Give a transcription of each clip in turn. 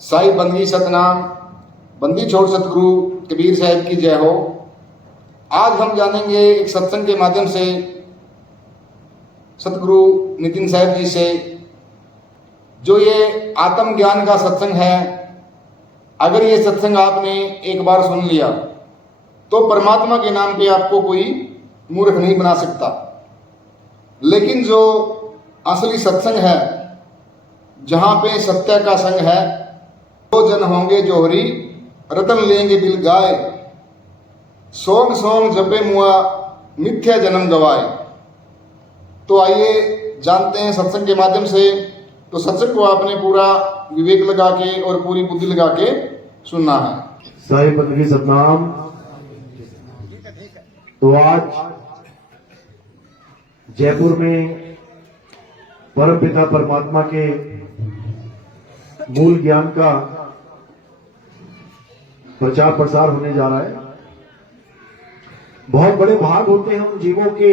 साई बंदी सतनाम, बंदी छोड़ सतगुरु कबीर साहब की जय हो। आज हम जानेंगे एक सत्संग के माध्यम से सतगुरु नितिन साहब जी से, जो ये आत्म ज्ञान का सत्संग है। अगर ये सत्संग आपने एक बार सुन लिया तो परमात्मा के नाम पे आपको कोई मूर्ख नहीं बना सकता। लेकिन जो असली सत्संग है, जहां पे सत्य का संग है, दो जन होंगे जोहरी, रतन लेंगे दिल गाए, सोंग सोंग जपे मुआ, मिथ्या जन्म गवाए। तो आइए जानते हैं सत्संग के माध्यम से। तो सत्संग को आपने पूरा विवेक लगा के और पूरी बुद्धि लगा के सुनना है। साई बंदगी सतनाम। तो आज जयपुर में परमपिता परमात्मा के मूल ज्ञान का प्रचार प्रसार होने जा रहा है। बहुत बड़े भाग होते हैं उन जीवों के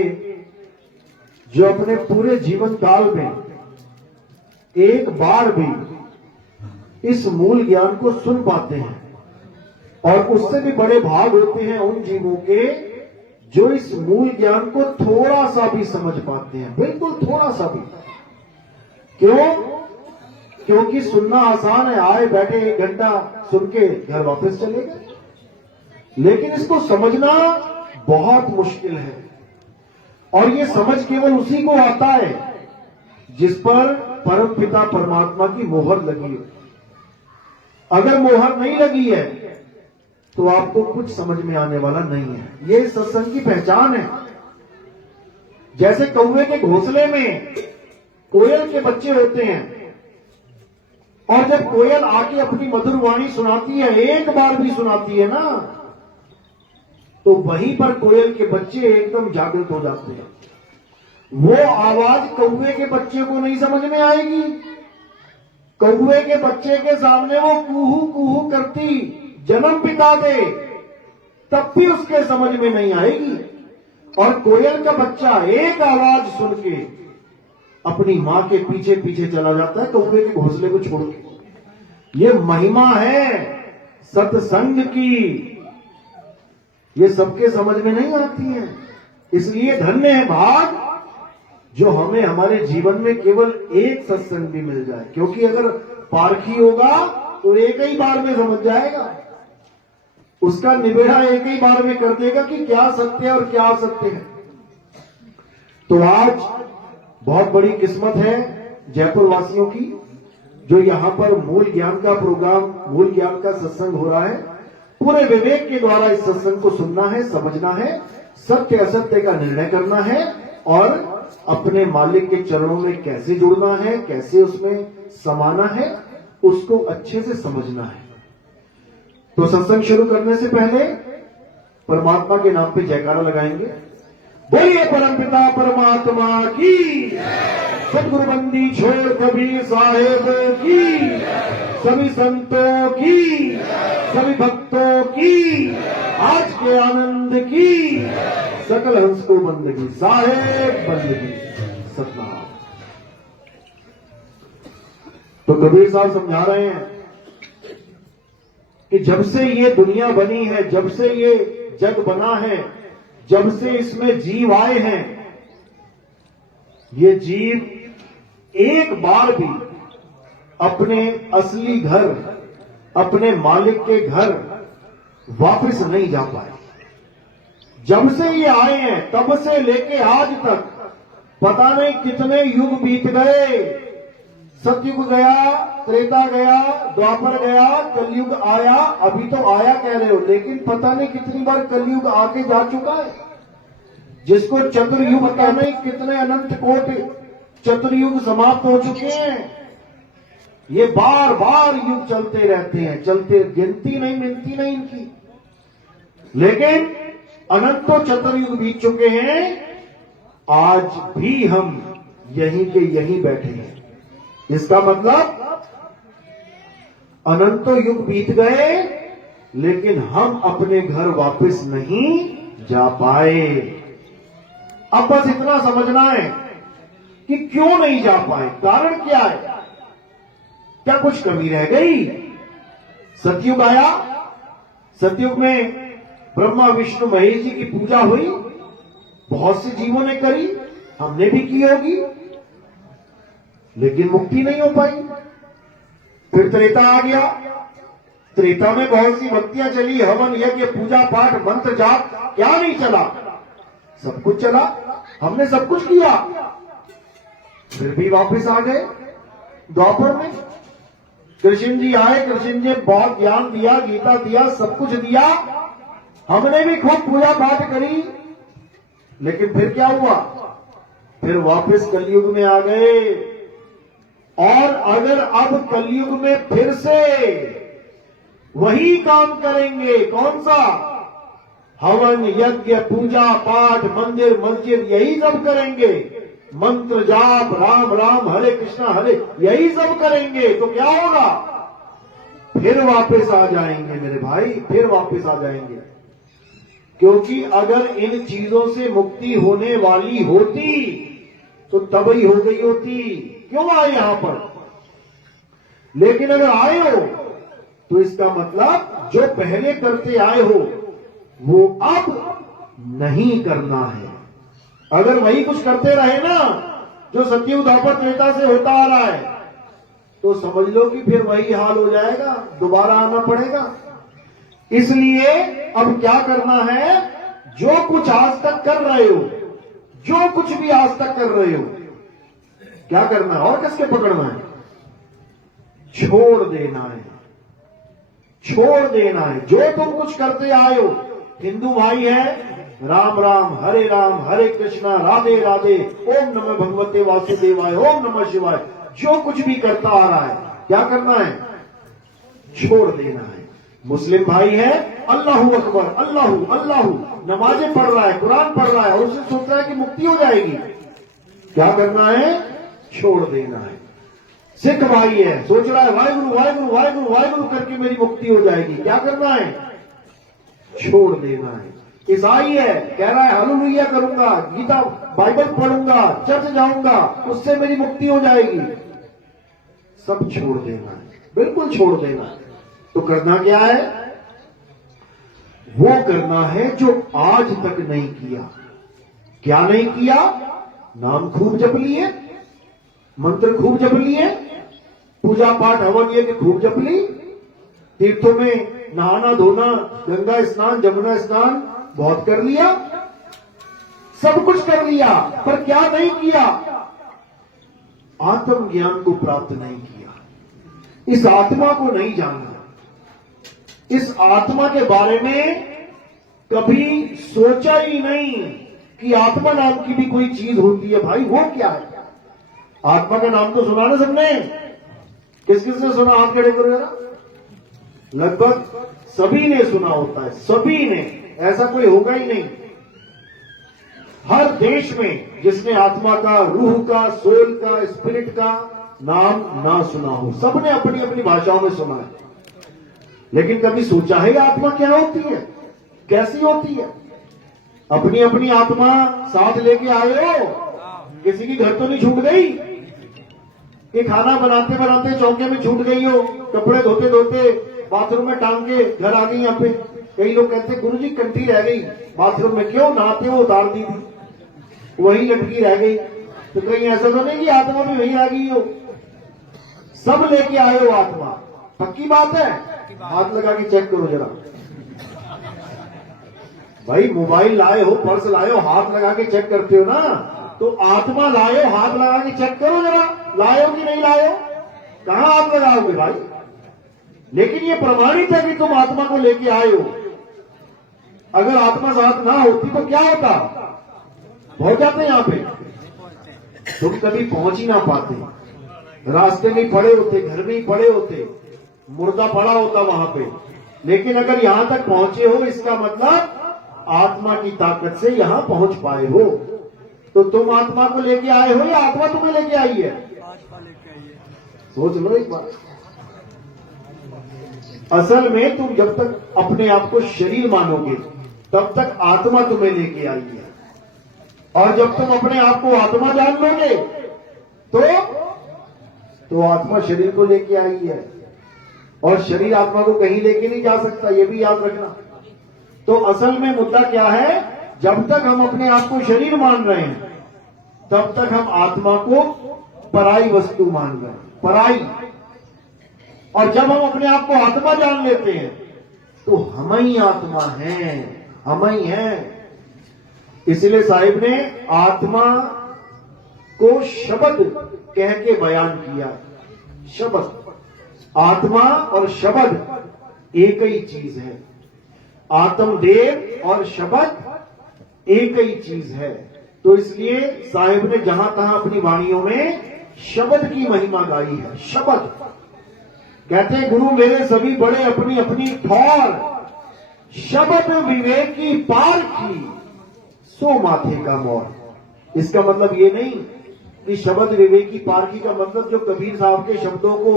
जो अपने पूरे जीवन काल में एक बार भी इस मूल ज्ञान को सुन पाते हैं, और उससे भी बड़े भाग होते हैं उन जीवों के जो इस मूल ज्ञान को थोड़ा सा भी समझ पाते हैं, बिल्कुल थोड़ा सा भी। क्यों? क्योंकि सुनना आसान है, आए बैठे 1 घंटा सुन के घर वापस चले गए, लेकिन इसको समझना बहुत मुश्किल है। और ये समझ केवल उसी को आता है जिस पर परमपिता परमात्मा की मोहर लगी है। अगर मोहर नहीं लगी है तो आपको कुछ समझ में आने वाला नहीं है। ये सत्संग की पहचान है। जैसे कौवे के घोंसले में कोयल के बच्चे होते हैं, और जब कोयल आके अपनी मधुर वाणी सुनाती है, एक बार भी सुनाती है ना, तो वहीं पर कोयल के बच्चे एकदम जागृत हो जाते हैं। वो आवाज कौवे के बच्चे को नहीं समझ में आएगी। कौवे के बच्चे के सामने वो कूहू कूहू करती जन्म पिता दे, तब भी उसके समझ में नहीं आएगी। और कोयल का बच्चा एक आवाज सुन के अपनी मां के पीछे पीछे चला जाता है, कौवे के घोंसले को छोड़ के। ये महिमा है सत्संग की, ये सबके समझ में नहीं आती है। इसलिए धन्य है भाग जो हमें हमारे जीवन में केवल एक सत्संग भी मिल जाए। क्योंकि अगर पारखी होगा तो एक ही बार में समझ जाएगा, उसका निबेड़ा एक ही बार में कर देगा कि क्या सत्य है और क्या असत्य है। तो आज बहुत बड़ी किस्मत है जयपुर वासियों की, जो यहां पर मूल ज्ञान का प्रोग्राम, मूल ज्ञान का सत्संग हो रहा है। पूरे विवेक के द्वारा इस सत्संग को सुनना है, समझना है, सत्य असत्य का निर्णय करना है, और अपने मालिक के चरणों में कैसे जुड़ना है, कैसे उसमें समाना है, उसको अच्छे से समझना है। तो सत्संग शुरू करने से पहले परमात्मा के नाम पे जयकारा लगाएंगे। बोलिए परमपिता परमात्मा की, सतगुरु बंदी छोड़ कबीर साहेब की, सभी संतों की, सभी भक्तों की, आज के आनंद की, सकल हंस को बंदगी साहेब बंदगी सतनाम। तो कबीर साहब समझा रहे हैं कि जब से ये दुनिया बनी है, जब से ये जग बना है, जब से इसमें जीव आए हैं, ये जीव एक बार भी अपने असली घर, अपने मालिक के घर वापस नहीं जा पाए। जब से ये आए हैं तब से लेके आज तक पता नहीं कितने युग बीत गए। सतयुग गया, त्रेता गया, द्वापर गया, कलयुग आया। अभी तो आया कह रहे हो, लेकिन पता नहीं कितनी बार कलयुग आके जा चुका है, जिसको चतुर्युग पता नहीं कितने अनंत कोट चतुर्युग समाप्त हो चुके हैं। ये बार बार युग चलते रहते हैं, चलते, गिनती नहीं मिलती नहीं इनकी, लेकिन अनंतों चतुर्युग बीत चुके हैं। आज भी हम यहीं के यहीं बैठे हैं। इसका मतलब अनंतों युग बीत गए, लेकिन हम अपने घर वापस नहीं जा पाए। अब बस इतना समझना है कि क्यों नहीं जा पाए, कारण क्या है, क्या कुछ कमी रह गई, सतयुग आया, सतयुग में ब्रह्मा विष्णु महेश जी की पूजा हुई, बहुत से जीवों ने करी, हमने भी की होगी, लेकिन मुक्ति नहीं हो पाई। फिर त्रेता आ गया, त्रेता में बहुत सी भक्तियां चली, हवन यज्ञ पूजा पाठ मंत्र जाप, क्या नहीं चला, सब कुछ चला, हमने सब कुछ किया, फिर भी वापस आ गए। द्वापर में कृष्ण जी आए, कृष्ण जी ने बहुत ज्ञान दिया, गीता दिया, सब कुछ दिया, हमने भी खूब पूजा पाठ करी, लेकिन फिर क्या हुआ, फिर वापस कलयुग में आ गए। और अगर अब कलयुग में फिर से वही काम करेंगे, कौन सा, हवन यज्ञ पूजा पाठ मंदिर मस्जिद यही सब करेंगे, मंत्र जाप राम राम हरे कृष्णा हरे यही सब करेंगे, तो क्या होगा, फिर वापस आ जाएंगे मेरे भाई, फिर वापस आ जाएंगे। क्योंकि अगर इन चीजों से मुक्ति होने वाली होती तो तब ही हो गई होती, क्यों आए यहां पर। लेकिन अगर आए हो तो इसका मतलब जो पहले करते आए हो वो अब नहीं करना है। अगर वही कुछ करते रहे ना जो सतयुग द्वापर त्रेता से होता आ रहा है, तो समझ लो कि फिर वही हाल हो जाएगा, दोबारा आना पड़ेगा। इसलिए अब क्या करना है, जो कुछ आज तक कर रहे हो, जो कुछ भी आज तक कर रहे हो, क्या करना है और किसके पकड़ना है, छोड़ देना है, छोड़ देना है। जो तुम कुछ करते आए हो, हिंदू भाई है, राम राम हरे कृष्णा राधे राधे ओम नमः भगवते वासुदेवाय ओम नमः शिवाय, जो कुछ भी करता आ रहा है क्या करना है, छोड़ देना है। मुस्लिम भाई है, अल्लाहू अकबर अल्लाहू अल्लाहू नमाजें पढ़ रहा है, कुरान पढ़ रहा है और उसे सोच रहा है कि मुक्ति हो जाएगी, क्या करना है, छोड़ देना है। सिख भाई है, सोच रहा है वाहेगुरु वाहेगुरु वाहेगुरु वाहेगुरु करके मेरी मुक्ति हो जाएगी, क्या करना है, छोड़ देना है। ईसाई है, कह रहा है हालेलुया करूंगा, गीता बाइबल पढ़ूंगा, चर्च जाऊंगा, उससे मेरी मुक्ति हो जाएगी, सब छोड़ देना है, बिल्कुल छोड़ देना है। तो करना क्या है, वो करना है जो आज तक नहीं किया। क्या नहीं किया, नाम खूब जप लिए, मंत्र खूब जप लिए, पूजा पाठ हवन ये खूब जप ली, तीर्थों में नहाना धोना, गंगा स्नान जमुना स्नान बहुत कर लिया, सब कुछ कर लिया, पर क्या नहीं किया, आत्म ज्ञान को प्राप्त नहीं किया, इस आत्मा को नहीं जाना, इस आत्मा के बारे में कभी सोचा ही नहीं कि आत्मा नाम की भी कोई चीज होती है। भाई वो क्या है, आत्मा का नाम तो सुना ना सबने, किस किस ने सुना, हाथ खड़े करो जरा। लगभग सभी ने सुना होता है, सभी ने, ऐसा कोई होगा ही नहीं। हर देश में जिसने आत्मा का, रूह का, सोल का, स्पिरिट का नाम ना सुना हो, सबने अपनी अपनी भाषाओं में सुना है, लेकिन कभी सोचा है आत्मा क्या होती है, कैसी होती है। अपनी अपनी आत्मा साथ लेके आए हो, किसी की घर तो नहीं छूट गई कि खाना बनाते बनाते चौके में छूट गई हो, कपड़े धोते धोते बाथरूम में टांग के घर आ गई। यहाँ पे कई लोग कहते गुरुजी कंठी रह गई बाथरूम में, क्यों, नहाते हो उतार दी थी, वही लटकी रह गई। तो कहीं ऐसा तो नहीं कि आत्मा भी वही आ गई हो, सब लेके आए हो आत्मा, पक्की बात है। हाथ लगा के चेक करो जरा, भाई मोबाइल लाए हो, पर्स लाए हो, हाथ लगा के चेक करते हो ना, तो आत्मा लाए हो, हाथ लगा के चेक करो जरा, लाए हो कि नहीं लाए हो, कहां हाथ लगाओगे भाई। लेकिन ये प्रमाणित है कि तुम आत्मा को लेके आए हो। अगर आत्मा साथ ना होती तो क्या होता, पहुंच जाते यहां पे, तुम कभी पहुंच ही ना पाते, रास्ते में पड़े होते, घर में ही पड़े होते, मुर्दा पड़ा होता वहां पे। लेकिन अगर यहां तक पहुंचे हो, इसका मतलब आत्मा की ताकत से यहां पहुंच पाए हो। तो तुम आत्मा को लेके आए हो या आत्मा तुम्हें लेके आई है, सोच लो एक बार। असल में तुम जब तक अपने आप को शरीर मानोगे तब तक आत्मा तुम्हें लेके आई है, और जब तुम अपने आप को आत्मा जान लोगे तो आत्मा शरीर को लेके आई है। और शरीर आत्मा को कहीं लेके नहीं जा सकता, ये भी याद रखना। तो असल में मुद्दा क्या है, जब तक हम अपने आप को शरीर मान रहे हैं तब तक हम आत्मा को पराई वस्तु मान रहे हैं, पराई। और जब हम अपने आप को आत्मा जान लेते हैं तो हम ही आत्मा हैं, हम ही हैं। इसलिए साहिब ने आत्मा को शब्द कह के बयान किया। शब्द, आत्मा और शब्द एक ही चीज है। आत्मदेव और शब्द एक ही चीज है। तो इसलिए साहिब ने जहां तहां अपनी वाणियों में शब्द की महिमा गाई है। शब्द कहते हैं, गुरु मेरे सभी बड़े अपनी अपनी ठौर, शब्द विवेकी पार की सो माथे का मोर। इसका मतलब ये नहीं कि शब्द विवेकी पार की का मतलब जो कबीर साहब के शब्दों को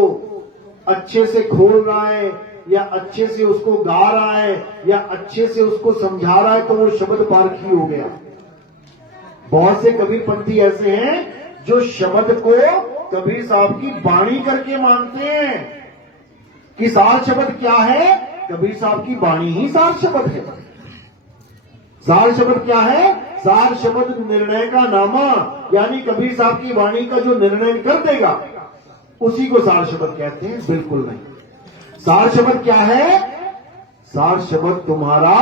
अच्छे से खोल रहा है या अच्छे से उसको गा रहा है या अच्छे से उसको समझा रहा है तो वो शब्द पारखी हो गया। बहुत से कबीर पंथी ऐसे हैं जो शब्द को कबीर साहब की वाणी करके मानते हैं कि सार शब्द क्या है, कबीर साहब की वाणी ही सार शब्द है। सार शब्द क्या है, सार शब्द निर्णय का नामा, यानी कबीर साहब की वाणी का जो निर्णय कर देगा उसी को सार शब्द कहते हैं। बिल्कुल नहीं। सार शब्द क्या है, सार शब्द तुम्हारा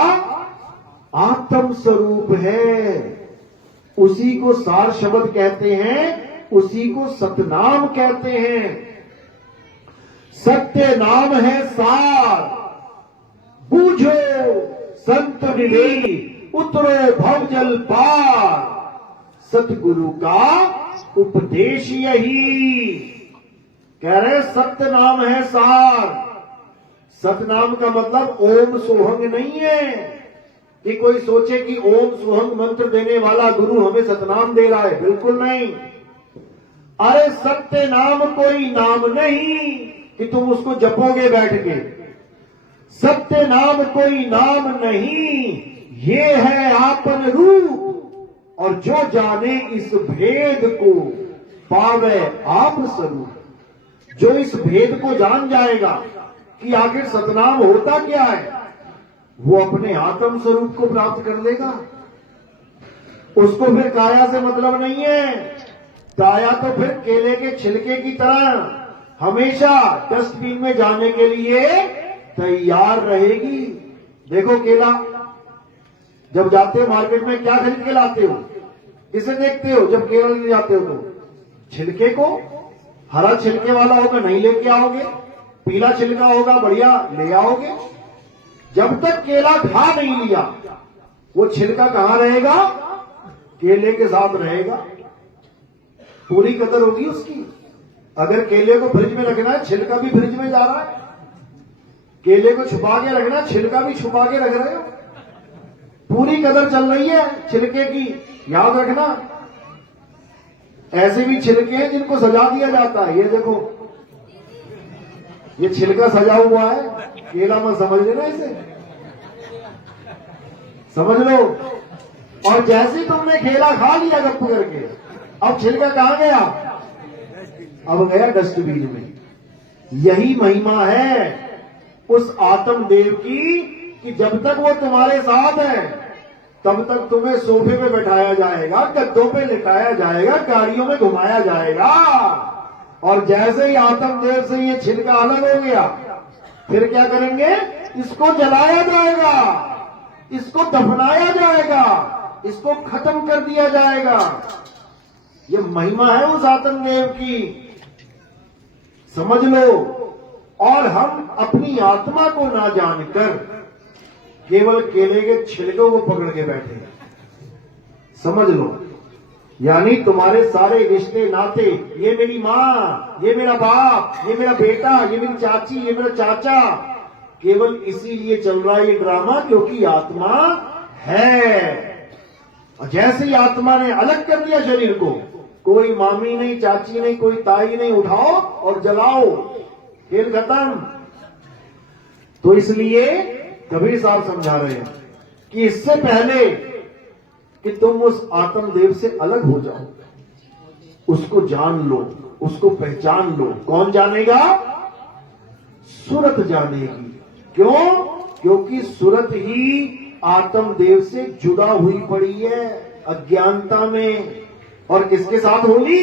आत्म स्वरूप है, उसी को सार शब्द कहते हैं, उसी को सतनाम कहते हैं। सत्य नाम है सार, बूझो संत विवेक उतरो भव जल पार, सतगुरु का उपदेश यही। कह रहे सत्य नाम है सार। सतनाम का मतलब ओम सोहंग नहीं है कि कोई सोचे कि ओम सोहंग मंत्र देने वाला गुरु हमें सतनाम दे रहा है। बिल्कुल नहीं। अरे सत्य नाम कोई नाम नहीं कि तुम उसको जपोगे बैठ के। सत्य नाम कोई नाम नहीं, ये है आपन रूप, और जो जाने इस भेद को पावे आप स्वरूप। जो इस भेद को जान जाएगा कि आखिर सतनाम होता क्या है, वो अपने आत्म स्वरूप को प्राप्त कर लेगा। उसको फिर काया से मतलब नहीं है। काया तो फिर केले के छिलके की तरह हमेशा डस्टबिन में जाने के लिए तैयार रहेगी। देखो केला, जब जाते हो मार्केट में क्या खरीद के लाते हो, किसे देखते हो जब केला ले जाते हो तो? छिलके को। हरा छिलके वाला होगा नहीं लेके आओगे, पीला छिलका होगा बढ़िया ले आओगे। जब तक केला खा नहीं लिया वो छिलका कहां रहेगा, केले के साथ रहेगा। पूरी कदर होगी उसकी। अगर केले को फ्रिज में रखना है, छिलका भी फ्रिज में जा रहा है। केले को छुपा के रखना, छिलका भी छुपा के रख रहे हो। पूरी कदर चल रही है छिलके की, याद रखना। ऐसे भी छिलके हैं जिनको सजा दिया जाता है। ये देखो, ये छिलका सजा हुआ है, केला मत समझ लेना इसे, समझ लो। और जैसे तुमने केला खा लिया गप करके, अब छिलका कहां गया, अब गया डस्टबिन में। यही महिमा है उस आत्मदेव की कि जब तक वो तुम्हारे साथ है तब तक तुम्हें सोफे पे बैठाया जाएगा, गद्दों पे लिटाया जाएगा, गाड़ियों में घुमाया जाएगा। और जैसे ही आत्मदेव से ये छिलका अलग हो गया, फिर क्या करेंगे, इसको जलाया जाएगा, इसको दफनाया जाएगा, इसको खत्म कर दिया जाएगा। ये महिमा है उस आत्मदेव की, समझ लो। और हम अपनी आत्मा को ना जानकर केवल केले के छिलकों को पकड़ के बैठे हैं, समझ लो। यानी तुम्हारे सारे रिश्ते नाते, ये मेरी माँ, ये मेरा बाप, ये मेरा बेटा, ये मेरी चाची, ये मेरा चाचा, केवल इसीलिए चल रहा है ये ड्रामा क्योंकि आत्मा है। और जैसे ही आत्मा ने अलग कर दिया शरीर को, कोई मामी नहीं, चाची नहीं, कोई ताई नहीं, उठाओ और जलाओ, खेल खत्म। तो इसलिए कबीर साहब समझा रहे हैं कि इससे पहले कि तुम उस आत्मदेव से अलग हो जाओ, उसको जान लो, उसको पहचान लो। कौन जानेगा? सुरत जानेगी। क्यों? क्योंकि सुरत ही आत्मदेव से जुड़ा हुई पड़ी है अज्ञानता में। और किसके साथ होगी?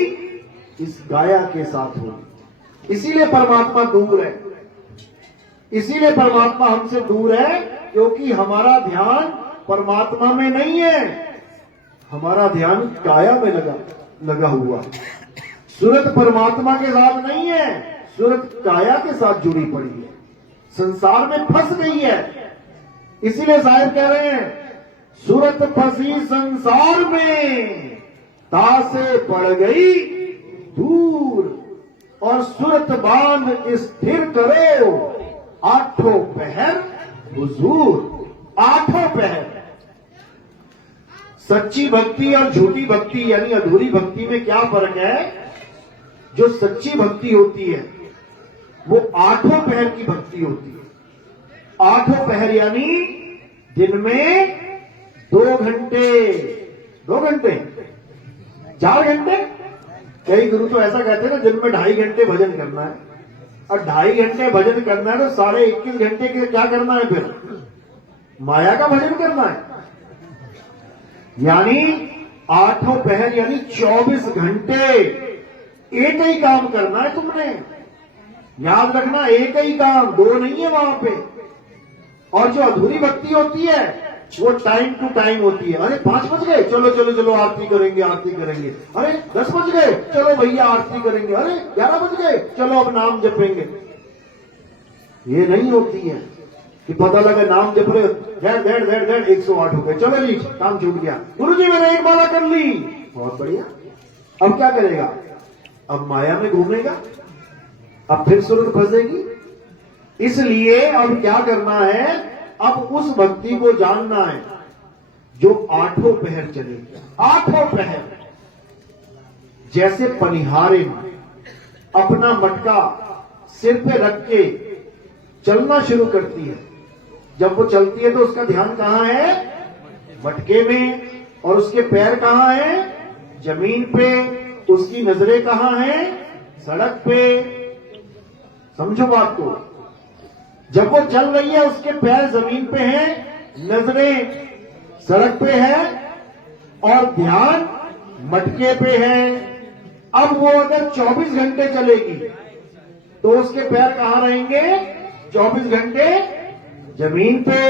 इस गाया के साथ होगी। इसीलिए परमात्मा दूर है, इसीलिए परमात्मा हमसे दूर है, क्योंकि हमारा ध्यान परमात्मा में नहीं है, हमारा ध्यान काया में लगा हुआ। सूरत परमात्मा के साथ नहीं है, सूरत काया के साथ जुड़ी पड़ी है, संसार में फंस गई है। इसीलिए साहिब कह रहे हैं, सूरत फंसी संसार में, तासे पड़ गई दूर, और सूरत बांध स्थिर करो, आठों पहर हुजूर। आठों पहर। सच्ची भक्ति और झूठी भक्ति यानी अधूरी भक्ति में क्या फर्क है? जो सच्ची भक्ति होती है वो आठों पहर की भक्ति होती है। आठों पहर यानी दिन में 2 घंटे, 4 घंटे। कई गुरु तो ऐसा कहते हैं ना, दिन में 2.5 घंटे भजन करना है, और 2.5 घंटे भजन करना है तो 21.5 घंटे के क्या करना है? फिर माया का भजन करना है। यानी आठों पहर यानी 24 घंटे एक ही काम करना है तुमने। याद रखना, एक ही काम, 2 नहीं है वहां पे। और जो अधूरी भक्ति होती है वो टाइम टू टाइम होती है। अरे 5 बज गए, चलो चलो चलो आरती करेंगे, आरती करेंगे। अरे 10 बज गए, चलो भैया आरती करेंगे। अरे 11 बज गए, चलो अब नाम जपेंगे। ये नहीं होती है कि पता लगा नाम जप रहे, डेढ़ 108 हो गए, चलो जी काम छूट गया। गुरुजी मैंने एक माला कर ली, बहुत बढ़िया। अब क्या करेगा? अब माया में घूमेगा, अब फिर सूरत फंसेगी। इसलिए अब क्या करना है? अब उस भक्ति को जानना है जो आठों पहर चलेगी। आठों पहर जैसे पनिहारे अपना मटका सिर पे रख के चलना शुरू करती है। जब वो चलती है तो उसका ध्यान कहां है? मटके में। और उसके पैर कहां है? जमीन पे। उसकी नजरें कहां है? सड़क पे। समझो बात को। जब वो चल रही है उसके पैर जमीन पे हैं, नजरें सड़क पे है और ध्यान मटके पे है। अब वो अगर 24 घंटे चलेगी तो उसके पैर कहां रहेंगे? 24 घंटे जमीन पे।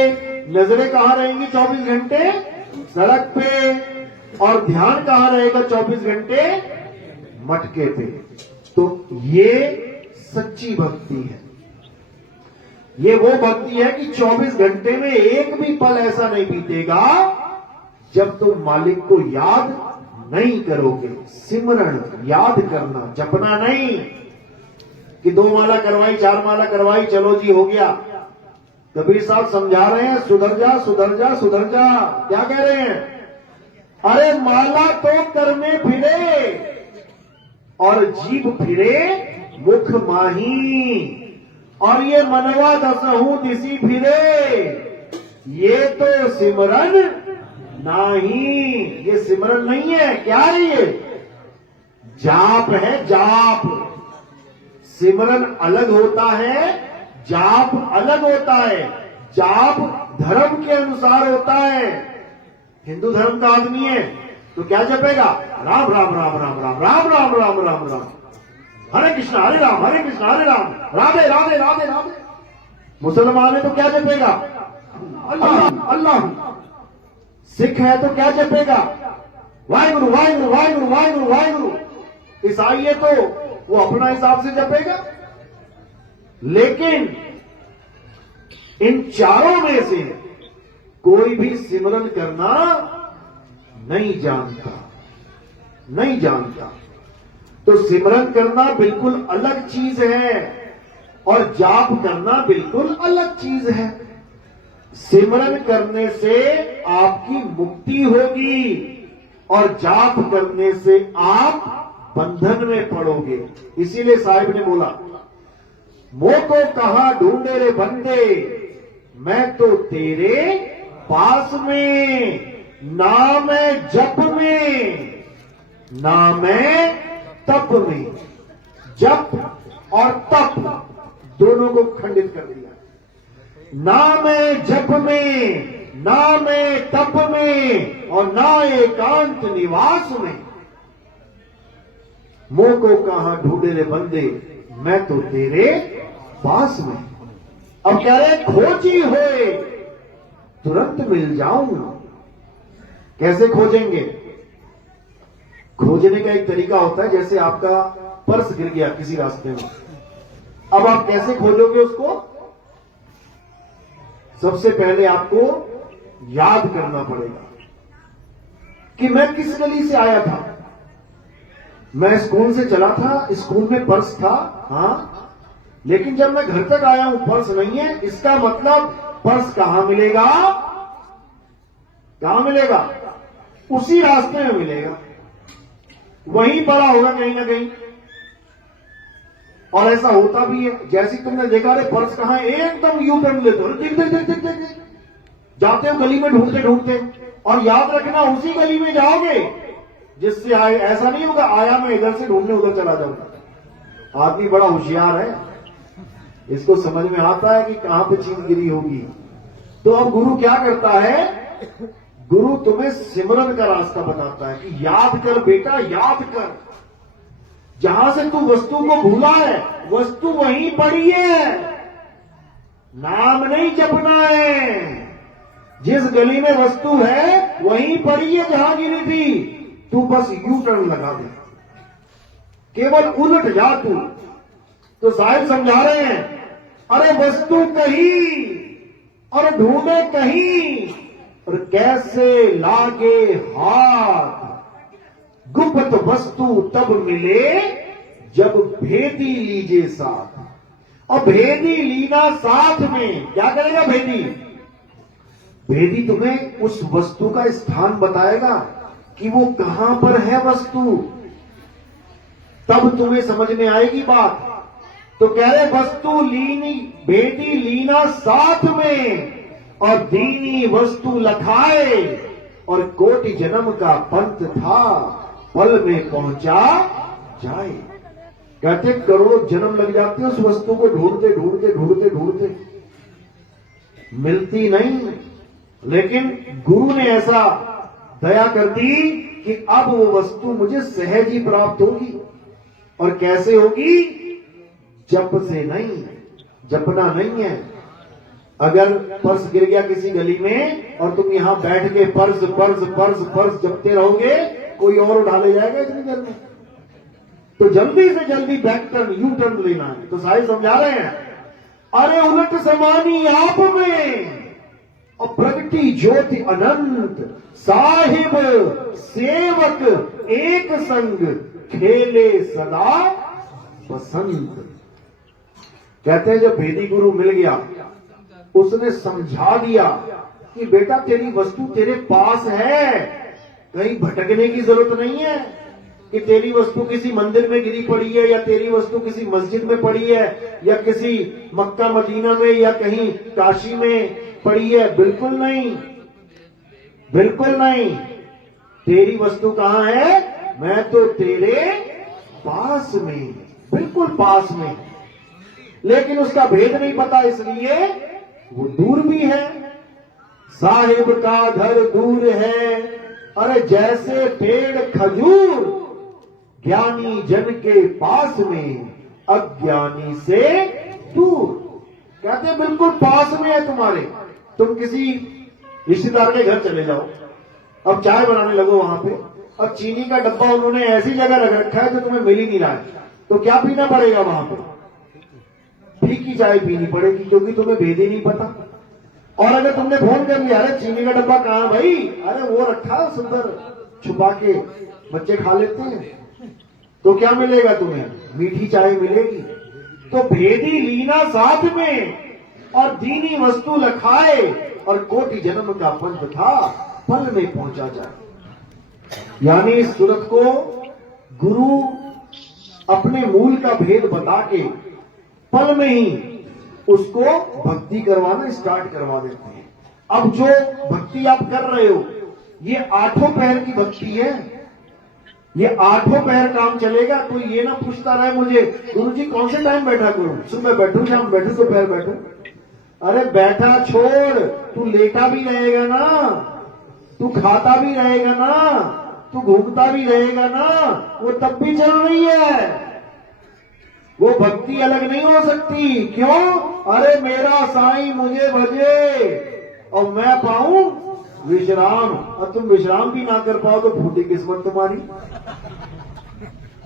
नजरें कहां रहेंगी? 24 घंटे सड़क पे। और ध्यान कहां रहेगा? 24 घंटे मटके पे। तो ये सच्ची भक्ति है। ये वो भक्ति है कि 24 घंटे में एक भी पल ऐसा नहीं बीतेगा जब तुम मालिक को याद नहीं करोगे। सिमरण, याद करना, जपना नहीं कि 2 माला करवाई, 4 माला करवाई, चलो जी हो गया। कबीर साहब समझा रहे हैं, सुधर जा सुधर जा सुधर जा। क्या कह रहे हैं? अरे माला तो करने फिरे और जीभ फिरे मुख माही, और ये मनवा दसहू दिसी फिरे, ये तो सिमरन नहीं। ये सिमरन नहीं है। क्या है ये? जाप है, जाप। सिमरन अलग होता है, जाप अलग होता है। जाप धर्म के अनुसार होता है। हिंदू धर्म का आदमी है तो क्या जपेगा? राम राम राम राम राम राम राम राम राम राम, हरे कृष्णा हरे राम हरे राम, राधे राधे राधे राधे। मुसलमान है तो क्या जपेगा? अल्लाह अल्लाह। सिख है तो क्या जपेगा? वाहिगुरु वाहिगुरु वाहिगुरु वाहिगुरु वाहिगुरु। ईसाई है तो वो अपना हिसाब से जपेगा। लेकिन इन चारों में से कोई भी सिमरन करना नहीं जानता, नहीं जानता। तो सिमरन करना बिल्कुल अलग चीज है और जाप करना बिल्कुल अलग चीज है। सिमरन करने से आपकी मुक्ति होगी और जाप करने से आप बंधन में पड़ोगे। इसीलिए साहिब ने बोला, मोह को कहां ढूंढे रे बंदे, मैं तो तेरे पास में, ना मैं जप में ना मैं तप में। जप और तप दोनों को खंडित कर दिया। ना मैं जप में, ना मैं तप में, और ना एकांत निवास में, मोह को कहां ढूंढे रे बंदे, मैं तो तेरे पास में। अब कह रहे खोजी होए तुरंत मिल जाऊं। कैसे खोजेंगे? खोजने का एक तरीका होता है, जैसे आपका पर्स गिर गया किसी रास्ते में, अब आप कैसे खोजोगे उसको? सबसे पहले आपको याद करना पड़ेगा कि मैं किस गली से आया था। मैं स्कूल से चला था, स्कूल में पर्स था, हाँ, लेकिन जब मैं घर तक आया हूं पर्स नहीं है। इसका मतलब पर्स कहां मिलेगा? कहां मिलेगा? उसी रास्ते में मिलेगा, वहीं पड़ा होगा कहीं ना कहीं। और ऐसा होता भी है, जैसे तुमने देखा, अरे पर्स कहां है, एकदम यू टर्न लेते हो, देख देख देख देख देख जाते हो गली में ढूंढते ढूंढते, और याद रखना उसी गली में जाओगे जिससे आए। ऐसा नहीं होगा आया मैं इधर से ढूंढने उधर चला जाऊंगा। आदमी बड़ा होशियार है, इसको समझ में आता है कि कहां पे चीज गिरी होगी। तो अब गुरु क्या करता है? गुरु तुम्हें सिमरन का रास्ता बताता है कि याद कर बेटा, याद कर। जहां से तू वस्तु को भूला है, वस्तु वहीं पड़ी है, नाम नहीं जपना है। जिस गली में वस्तु है वहीं पड़ी है जहां गिरी थी, तू बस यू टर्न लगा दे, केवल उलट जा तू। तो साहिब समझा रहे हैं, अरे वस्तु कहीं और ढूंढे कहीं, और कैसे लागे हाथ, गुप्त वस्तु तब मिले जब भेदी लीजे साथ। और भेदी लीना साथ में क्या करेगा? भेदी भेदी तुम्हें उस वस्तु का स्थान बताएगा कि वो कहां पर है वस्तु, तब तुम्हें समझ में आएगी बात। तो कह रहे वस्तु लीनी, भेदी लीना साथ में, और दीनी वस्तु लखाए, और कोटि जन्म का पंथ था, पल में पहुंचा जाए। कहते करोड़ों जन्म लग जाते हैं उस वस्तु को ढूंढते ढूंढते ढूंढते ढूंढते, मिलती नहीं। लेकिन गुरु ने ऐसा दया कर दी कि अब वो वस्तु मुझे सहज ही प्राप्त होगी। और कैसे होगी? जप से नहीं, जपना नहीं है। अगर पर्स गिर गया किसी गली में और तुम यहां बैठ के पर्स पर्स पर्स पर्स जपते रहोगे, कोई और उठा ले जाएगा इतनी देर में। तो जल्दी से जल्दी बैक टर्न, यू टर्न लेना है। तो साहिब समझा रहे हैं, अरे उलट समानी आप में, और प्रगति ज्योति अनंत, साहिब सेवक एक संग, खेले सदा बसंत। कहते हैं जब भेदी गुरु मिल गया, उसने समझा दिया कि बेटा तेरी वस्तु तेरे पास है, कहीं भटकने की जरूरत नहीं है कि तेरी वस्तु किसी मंदिर में गिरी पड़ी है, या तेरी वस्तु किसी मस्जिद में पड़ी है, या किसी मक्का मदीना में, या कहीं काशी में पड़ी है। बिल्कुल नहीं, बिल्कुल नहीं। तेरी वस्तु कहां है? मैं तो तेरे पास में, बिल्कुल पास में। लेकिन उसका भेद नहीं पता, इसलिए वो दूर भी है। साहिब का घर दूर है, अरे जैसे पेड़ खजूर, ज्ञानी जन के पास में, अज्ञानी से दूर। कहते बिल्कुल पास में है तुम्हारे। तुम किसी रिश्तेदार के घर चले जाओ, अब चाय बनाने लगो वहां पे, अब चीनी का डब्बा उन्होंने ऐसी जगह रख रखा है जो तुम्हें मिल ही नहीं रहा है, तो क्या पीना पड़ेगा वहां पे? फीकी चाय पीनी पड़ेगी, क्योंकि तुम्हें भेद ही नहीं पता। और अगर तुमने फोन कर लिया, अरे चीनी का डब्बा कहां भाई? अरे वो रखा है सुंदर छुपा के, बच्चे खा लेते हैं, तो क्या मिलेगा तुम्हें? मीठी चाय मिलेगी। तो भेदी लीना साथ में, और दीनी वस्तु लखाए, और कोटि जन्म का पंथ था, पल में पहुंचा जाए। यानी इस सूरत को गुरु अपने मूल का भेद बता के पल में ही उसको भक्ति करवाना स्टार्ट करवा देते हैं। अब जो भक्ति आप कर रहे हो, ये आठों पहर की भक्ति है। ये 8 पहर काम चलेगा। कोई ये ना पूछता रहे मुझे, गुरुजी कौन से टाइम बैठा करूं, सुबह बैठूं, शाम बैठूं, दोपहर बैठूं। अरे बैठा छोड़, तू लेटा भी रहेगा ना, तू खाता भी रहेगा ना, तू घूमता भी रहेगा ना, वो तब भी चल रही है। वो भक्ति अलग नहीं हो सकती। क्यों? अरे मेरा साईं मुझे भजे और मैं पाऊं विश्राम, और तुम विश्राम भी ना कर पाओ तो फूटी किस्मत तुम्हारी।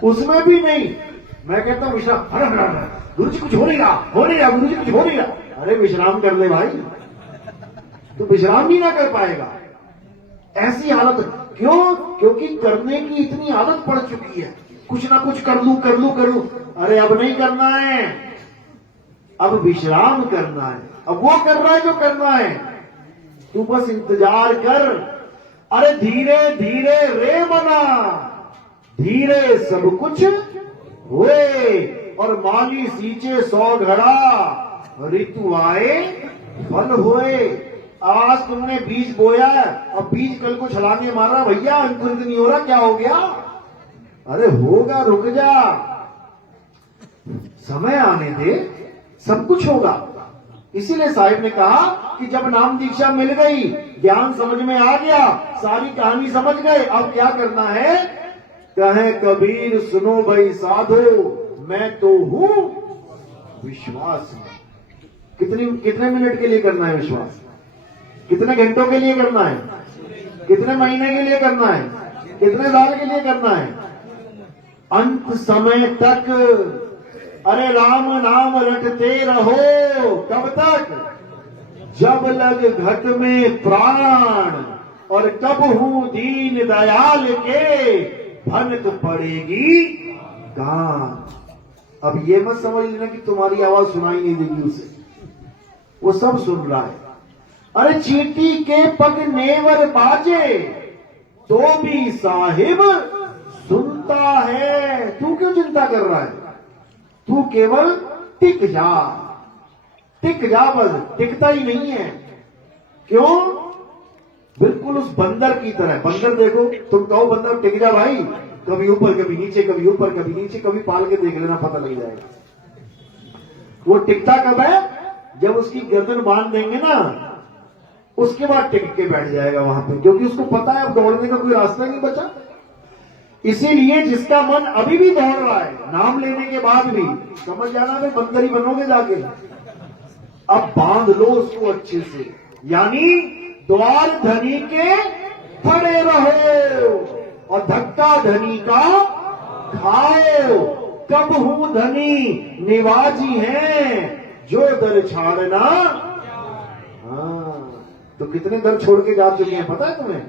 उसमें भी नहीं। मैं कहता हूं विश्राम, अरे गुरु जी कुछ हो नहीं रहा, हो नहीं रहा, गुरु जी कुछ हो नहीं रहा। अरे विश्राम कर ले भाई, तू विश्राम भी ना कर पाएगा। ऐसी हालत क्यों? क्योंकि करने की इतनी आदत पड़ चुकी है, कुछ ना कुछ कर लूं कर लूं कर लूं। अरे अब नहीं करना है, अब विश्राम करना है। अब वो कर रहा है जो करना है, तू बस इंतजार कर। अरे धीरे धीरे रे मना, धीरे सब कुछ हुए, और माली सींचे 100 घड़ा, ऋतु आए फल हुए। आज तुमने बीज बोया और बीज कल को छलांगे मारा, भैया अंकुरित नहीं हो रहा, क्या हो गया? अरे होगा, रुक जा, समय आने दे, सब कुछ होगा। इसीलिए साहिब ने कहा कि जब नाम दीक्षा मिल गई, ज्ञान समझ में आ गया, सारी कहानी समझ गए, अब क्या करना है? कहे कबीर सुनो भाई साधो, मैं तो हूं विश्वास में। कितने मिनट के लिए करना है विश्वास? कितने घंटों के लिए करना है? कितने महीने के लिए करना है? कितने साल के लिए करना है? अंत समय तक। अरे राम नाम रटते रहो, कब तक? जब लग घट में प्राण, और कब हूं दीन दयाल के, भनक पड़ेगी कान। अब ये मत समझ लेना कि तुम्हारी आवाज सुनाई नहीं देगी उसे, वो सब सुन रहा है। अरे चींटी के पग नेवर बाजे, तो भी साहिब सुनता है। तू क्यों चिंता कर रहा है? तू केवल टिक जा, टिक जा, बस टिकता ही नहीं है। क्यों? बिल्कुल उस बंदर की तरह। बंदर देखो, तुम कहो बंदर टिक जा भाई, कभी ऊपर कभी नीचे, कभी ऊपर कभी नीचे, कभी पाल के देख लेना, पता लग जाएगा। वो टिकता कब है? जब उसकी गर्दन बांध देंगे ना, उसके बाद टिक के बैठ जाएगा वहां पे, क्योंकि उसको पता है अब दौड़ने का कोई रास्ता नहीं बचा। इसीलिए जिसका मन अभी भी दौड़ रहा है, नाम लेने के बाद भी, समझ जाना भाई बंदर ही बनोगे जाके। अब बांध लो उसको अच्छे से, यानी द्वार धनी के खड़े रहो और धक्का धनी का खाओ। कब हूं धनी निवाजी है, जो दर छाड़ना। हाँ, तो कितने दर छोड़ के जा चुके हैं पता है तुम्हें?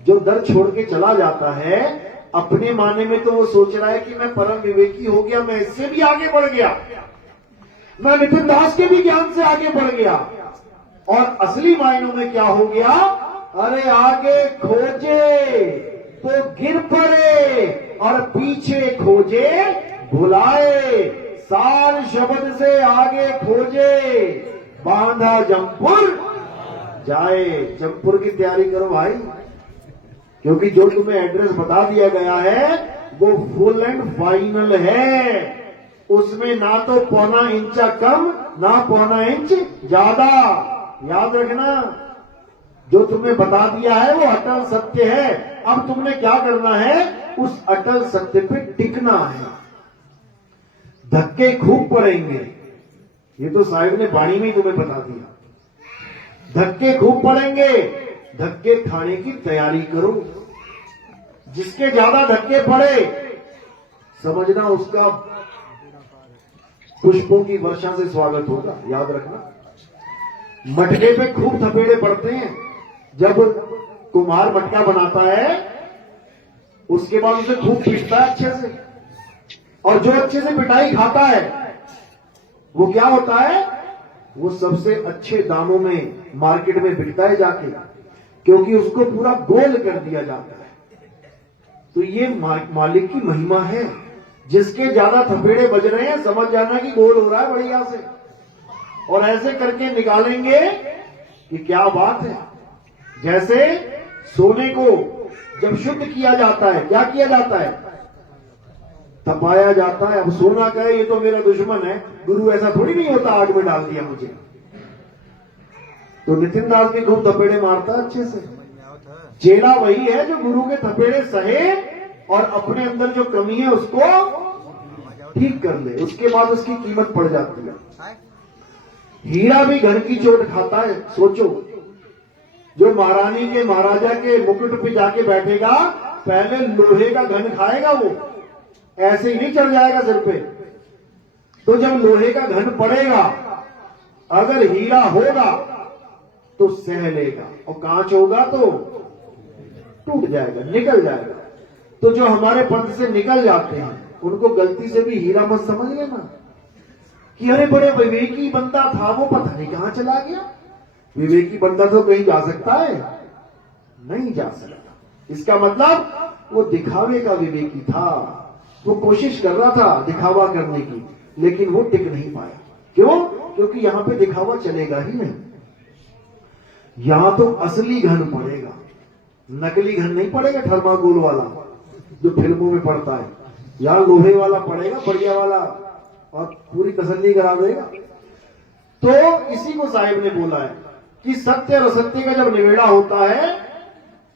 जो दर छोड़ के चला जाता है, अपने माने में तो वो सोच रहा है कि मैं परम विवेकी हो गया, मैं इससे भी आगे बढ़ गया, मैं नितिन दास के भी ज्ञान से आगे बढ़ गया। और असली मायनों में क्या हो गया? अरे आगे खोजे तो गिर पड़े, और पीछे खोजे भुलाए। सार शब्द से आगे खोजे, बांधा जमपुर जाए। जमपुर की तैयारी करो भाई, क्योंकि जो तुम्हें एड्रेस बता दिया गया है वो फुल एंड फाइनल है। उसमें ना तो पौना इंचा कम, ना पौना इंच ज्यादा। याद रखना, जो तुम्हें बता दिया है वो अटल सत्य है। अब तुमने क्या करना है? उस अटल सत्य पे टिकना है। धक्के खूब पड़ेंगे, ये तो साहिब ने वाणी में ही तुम्हें बता दिया। धक्के खूब पड़ेंगे, धक्के खाने की तैयारी करो। जिसके ज्यादा धक्के पड़े, समझना उसका पुष्पों की वर्षा से स्वागत होगा। याद रखना, मटके पे खूब थपेड़े पड़ते हैं। जब कुम्हार मटका बनाता है, उसके बाद उसे खूब पीटता है अच्छे से, और जो अच्छे से पिटाई खाता है वो क्या होता है? वो सबसे अच्छे दामों में मार्केट में बिकता है जाके, क्योंकि उसको पूरा गोल कर दिया जाता है। तो ये मालिक की महिमा है। जिसके ज्यादा थपेड़े बज रहे हैं, समझ जाना कि गोल हो रहा है बढ़िया से, और ऐसे करके निकालेंगे कि क्या बात है। जैसे सोने को जब शुद्ध किया जाता है, क्या किया जाता है? तपाया जाता है। अब सोना कहे ये तो मेरा दुश्मन है, गुरु ऐसा थोड़ी नहीं होता, आग में डाल दिया मुझे। तो नितिन दास भी खूब थपेड़े मारता है अच्छे से। चेला वही है जो गुरु के थपेड़े सहे और अपने अंदर जो कमी है उसको ठीक कर ले, उसके बाद उसकी कीमत पड़ जाती है। हीरा भी घर की चोट खाता है। सोचो, जो महारानी के महाराजा के मुकुट पे जाके बैठेगा, पहले लोहे का घन खाएगा, वो ऐसे ही नहीं चढ़ जाएगा सिर पे। तो जब लोहे का घन पड़ेगा, अगर हीरा होगा तो सह लेगा, और कांच होगा तो टूट जाएगा, निकल जाएगा। तो जो हमारे पंथ से निकल जाते हैं उनको गलती से भी हीरा मत समझ लेना कि अरे बड़े विवेकी बंदा था, वो पता नहीं कहां चला गया। विवेकी बंदा तो कहीं जा सकता है? नहीं जा सकता। इसका मतलब वो दिखावे का विवेकी था, वो कोशिश कर रहा था दिखावा करने की, लेकिन वो टिक नहीं पाया। क्यों? क्योंकि यहां पे दिखावा चलेगा ही नहीं। यहां तो असली घन पड़ेगा, नकली घन नहीं पड़ेगा, थर्माकोल वाला जो फिल्मों में पड़ता है। यहां लोहे वाला पड़ेगा, बढ़िया वाला, और पूरी तसल्ली करा देगा। तो इसी को साहिब ने बोला है कि सत्य और असत्य का जब निवेड़ा होता है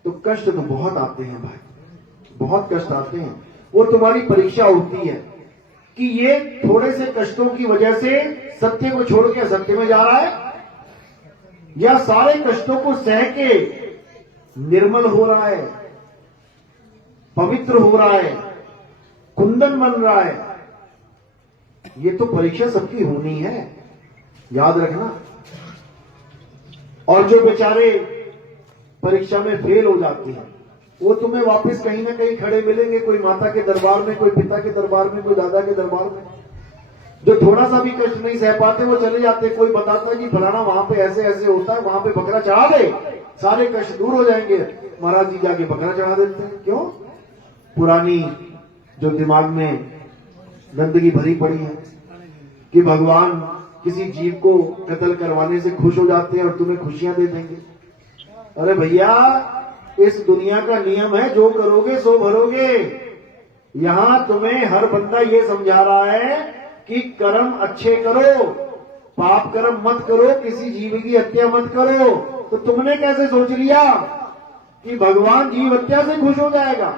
तो कष्ट तो बहुत आते हैं भाई, बहुत कष्ट आते हैं। वो तुम्हारी परीक्षा होती है कि ये थोड़े से कष्टों की वजह से सत्य को छोड़ के असत्य में जा रहा है, या सारे कष्टों को सह के निर्मल हो रहा है, पवित्र हो रहा है, कुंदन बन रहा है। ये तो परीक्षा सबकी होनी है, याद रखना। और जो बेचारे परीक्षा में फेल हो जाते हैं वो तुम्हें वापस कहीं ना कहीं खड़े मिलेंगे, कोई माता के दरबार में, कोई पिता के दरबार में, कोई दादा के दरबार में। जो थोड़ा सा भी कष्ट नहीं सह पाते वो चले जाते। कोई बताता है कि फलाना वहां पे ऐसे ऐसे होता है, वहां पे बकरा चढ़ा दे, सारे कष्ट दूर हो जाएंगे। महाराज जी जाके बकरा चढ़ा देते हैं। क्यों? पुरानी जो दिमाग में गंदगी भरी पड़ी है कि भगवान किसी जीव को कत्ल करवाने से खुश हो जाते हैं और तुम्हें खुशियां दे देंगे। अरे भैया, इस दुनिया का नियम है, जो करोगे सो भरोगे। यहां तुम्हें हर बंदा ये समझा रहा है कि कर्म अच्छे करो, पाप कर्म मत करो, किसी जीव की हत्या मत करो। तो तुमने कैसे सोच लिया कि भगवान जीव हत्या से खुश हो जाएगा?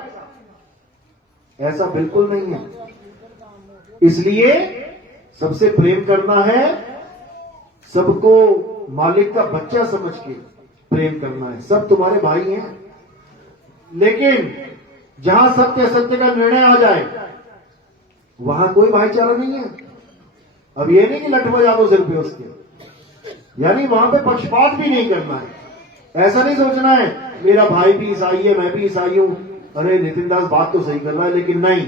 ऐसा बिल्कुल नहीं है। इसलिए सबसे प्रेम करना है, सबको मालिक का बच्चा समझ के प्रेम करना है। सब तुम्हारे भाई हैं, लेकिन जहां सत्य सत्य का निर्णय आ जाए वहां कोई भाईचारा नहीं है। अब ये नहीं कि लठ बजा दो सिर पे उसके, यानी वहां पे पक्षपात भी नहीं करना है। ऐसा नहीं सोचना है मेरा भाई भी ईसाई है, मैं भी ईसाई हूं, अरे नितिन दास बात तो सही कर रहा है, लेकिन नहीं,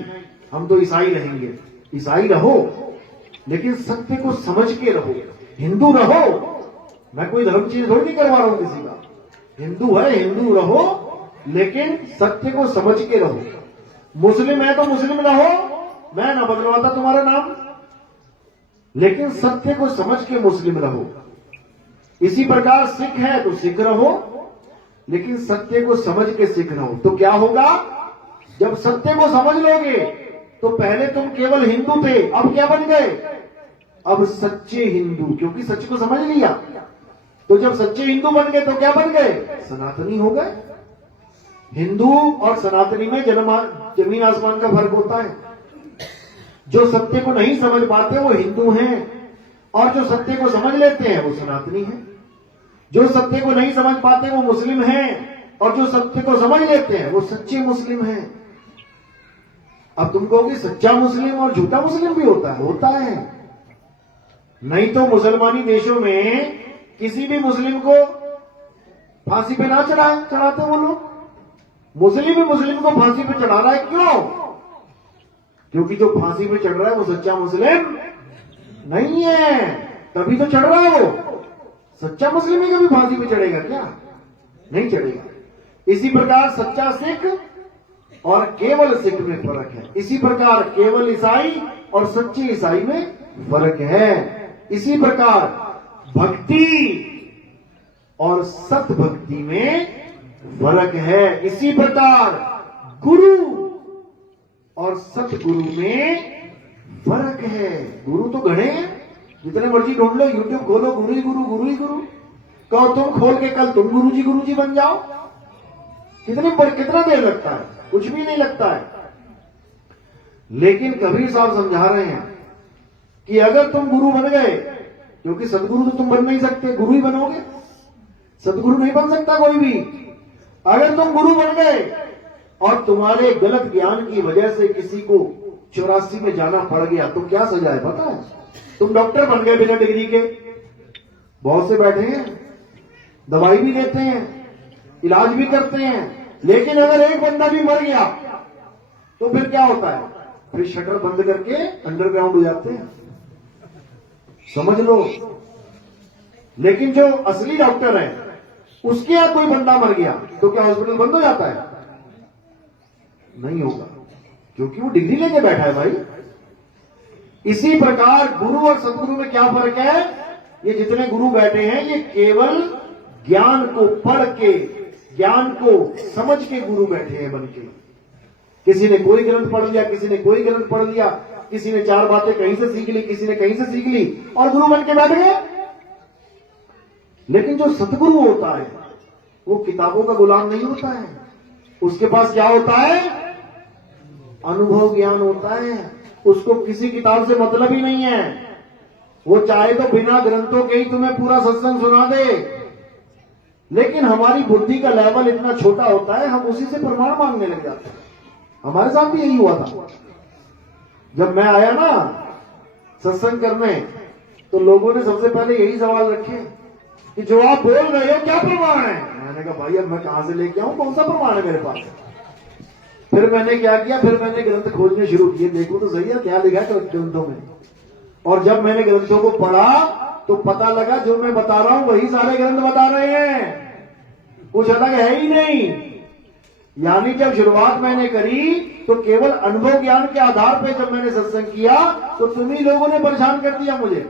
हम तो ईसाई रहेंगे। ईसाई रहो, लेकिन सत्य को समझ के रहो। हिंदू रहो, मैं कोई धर्म चीज थोड़ी नहीं करवा रहा हूं किसी का। हिंदू है, हिंदू रहो, लेकिन सत्य को समझ के रहो। मुस्लिम है तो मुस्लिम रहो, मैं ना बदलवाता तुम्हारा नाम, लेकिन सत्य को समझ के मुस्लिम रहो। इसी प्रकार सिख है तो सिख रहो, लेकिन सत्य को समझ के सिख रहो। तो क्या होगा? जब सत्य को समझ लोगे तो पहले तुम केवल हिंदू थे, अब क्या बन गए? अब सच्चे हिंदू, क्योंकि सच को समझ लिया। तो जब सच्चे हिंदू बन गए तो क्या बन गए? सनातनी हो गए। हिंदू और सनातनी में जमीन आसमान का फर्क होता है। जो सत्य को नहीं समझ पाते वो हिंदू हैं, और जो सत्य को समझ लेते हैं वो सनातनी हैं। जो सत्य को नहीं समझ पाते वो मुस्लिम हैं, और जो सत्य को समझ लेते हैं वो सच्चे मुस्लिम हैं। अब तुम कहोगे सच्चा मुस्लिम और झूठा मुस्लिम भी होता है? होता है। नहीं तो मुसलमानी देशों में किसी भी मुस्लिम को फांसी पे ना चढ़ाते वो लोग। मुस्लिम ही मुस्लिम को फांसी पे चढ़ा रहा है। क्यों? क्योंकि जो फांसी पे चढ़ रहा है वो सच्चा मुस्लिम नहीं है, तभी तो चढ़ रहा है वो। सच्चा मुस्लिम ही कभी फांसी पे चढ़ेगा क्या? नहीं चढ़ेगा। इसी प्रकार सच्चा सिख और केवल सिख में फर्क है। इसी प्रकार केवल ईसाई और सच्चे ईसाई में फर्क है। इसी प्रकार भक्ति और सत भक्ति में फर्क है। इसी प्रकार गुरु और सतगुरु में फर्क है। गुरु तो घड़े हैं, जितने मर्जी ढूंढ लो, यूट्यूब खोलो, गुरु ही गुरु, गुरु ही गुरु। कहो तुम खोल के कल तुम गुरु जी बन जाओ। कितना देर लगता है? कुछ भी नहीं लगता है। लेकिन कबीर साहब समझा रहे हैं कि अगर तुम गुरु बन गए, क्योंकि सदगुरु तो तुम बन नहीं सकते, गुरु ही बनोगे, सदगुरु नहीं बन सकता कोई भी। अगर तुम गुरु बन गए और तुम्हारे गलत ज्ञान की वजह से किसी को 84 में जाना पड़ गया, तो क्या सजा है पता है? तुम डॉक्टर बन गए बिना डिग्री के, बहुत से बैठे हैं, दवाई भी देते हैं, इलाज भी करते हैं, लेकिन अगर एक बंदा भी मर गया तो फिर क्या होता है? फिर शटर बंद करके अंडरग्राउंड हो जाते हैं, समझ लो। लेकिन जो असली डॉक्टर है, उसके यहां कोई बंदा मर गया तो क्या हॉस्पिटल बंद हो जाता है? नहीं होगा, क्योंकि वो डिग्री लेके बैठा है भाई। इसी प्रकार गुरु और सदगुरु में क्या फर्क है? ये जितने गुरु बैठे हैं, ये केवल ज्ञान को पढ़ के, ज्ञान को समझ के गुरु बैठे हैं बन के। किसी ने कोई ग्रंथ पढ़ लिया, किसी ने कोई ग्रंथ पढ़ लिया, किसी ने 4 बातें कहीं से सीख ली, किसी ने कहीं से सीख ली और गुरु बन के बैठ गए। लेकिन जो सतगुरु होता है वो किताबों का गुलाम नहीं होता है। उसके पास क्या होता है? अनुभव ज्ञान होता है। उसको किसी किताब से मतलब ही नहीं है। वो चाहे तो बिना ग्रंथों के ही तुम्हें पूरा सत्संग सुना दे, लेकिन हमारी बुद्धि का लेवल इतना छोटा होता है, हम उसी से प्रमाण मांगने लग जाते हैं। हमारे साथ भी यही हुआ था। जब मैं आया ना सत्संग करने, तो लोगों ने सबसे पहले यही सवाल रखे कि जो आप बोल रहे हो क्या प्रमाण है? मैंने कहा भाई अब मैं कहां से लेके आऊं, कौन सा प्रमाण है मेरे पास? फिर मैंने क्या किया, फिर मैंने ग्रंथ खोजने शुरू किए, देखो तो सही है क्या लिखा है ग्रंथों में। और जब मैंने ग्रंथों को पढ़ा तो पता लगा जो मैं बता रहा हूं वही सारे ग्रंथ बता रहे हैं, कुछ अलग है ही नहीं। यानी जब शुरुआत मैंने करी तो केवल अनुभव ज्ञान के आधार पर जब मैंने सत्संग किया तो तुम्ही लोगों ने परेशान कर दिया मुझे।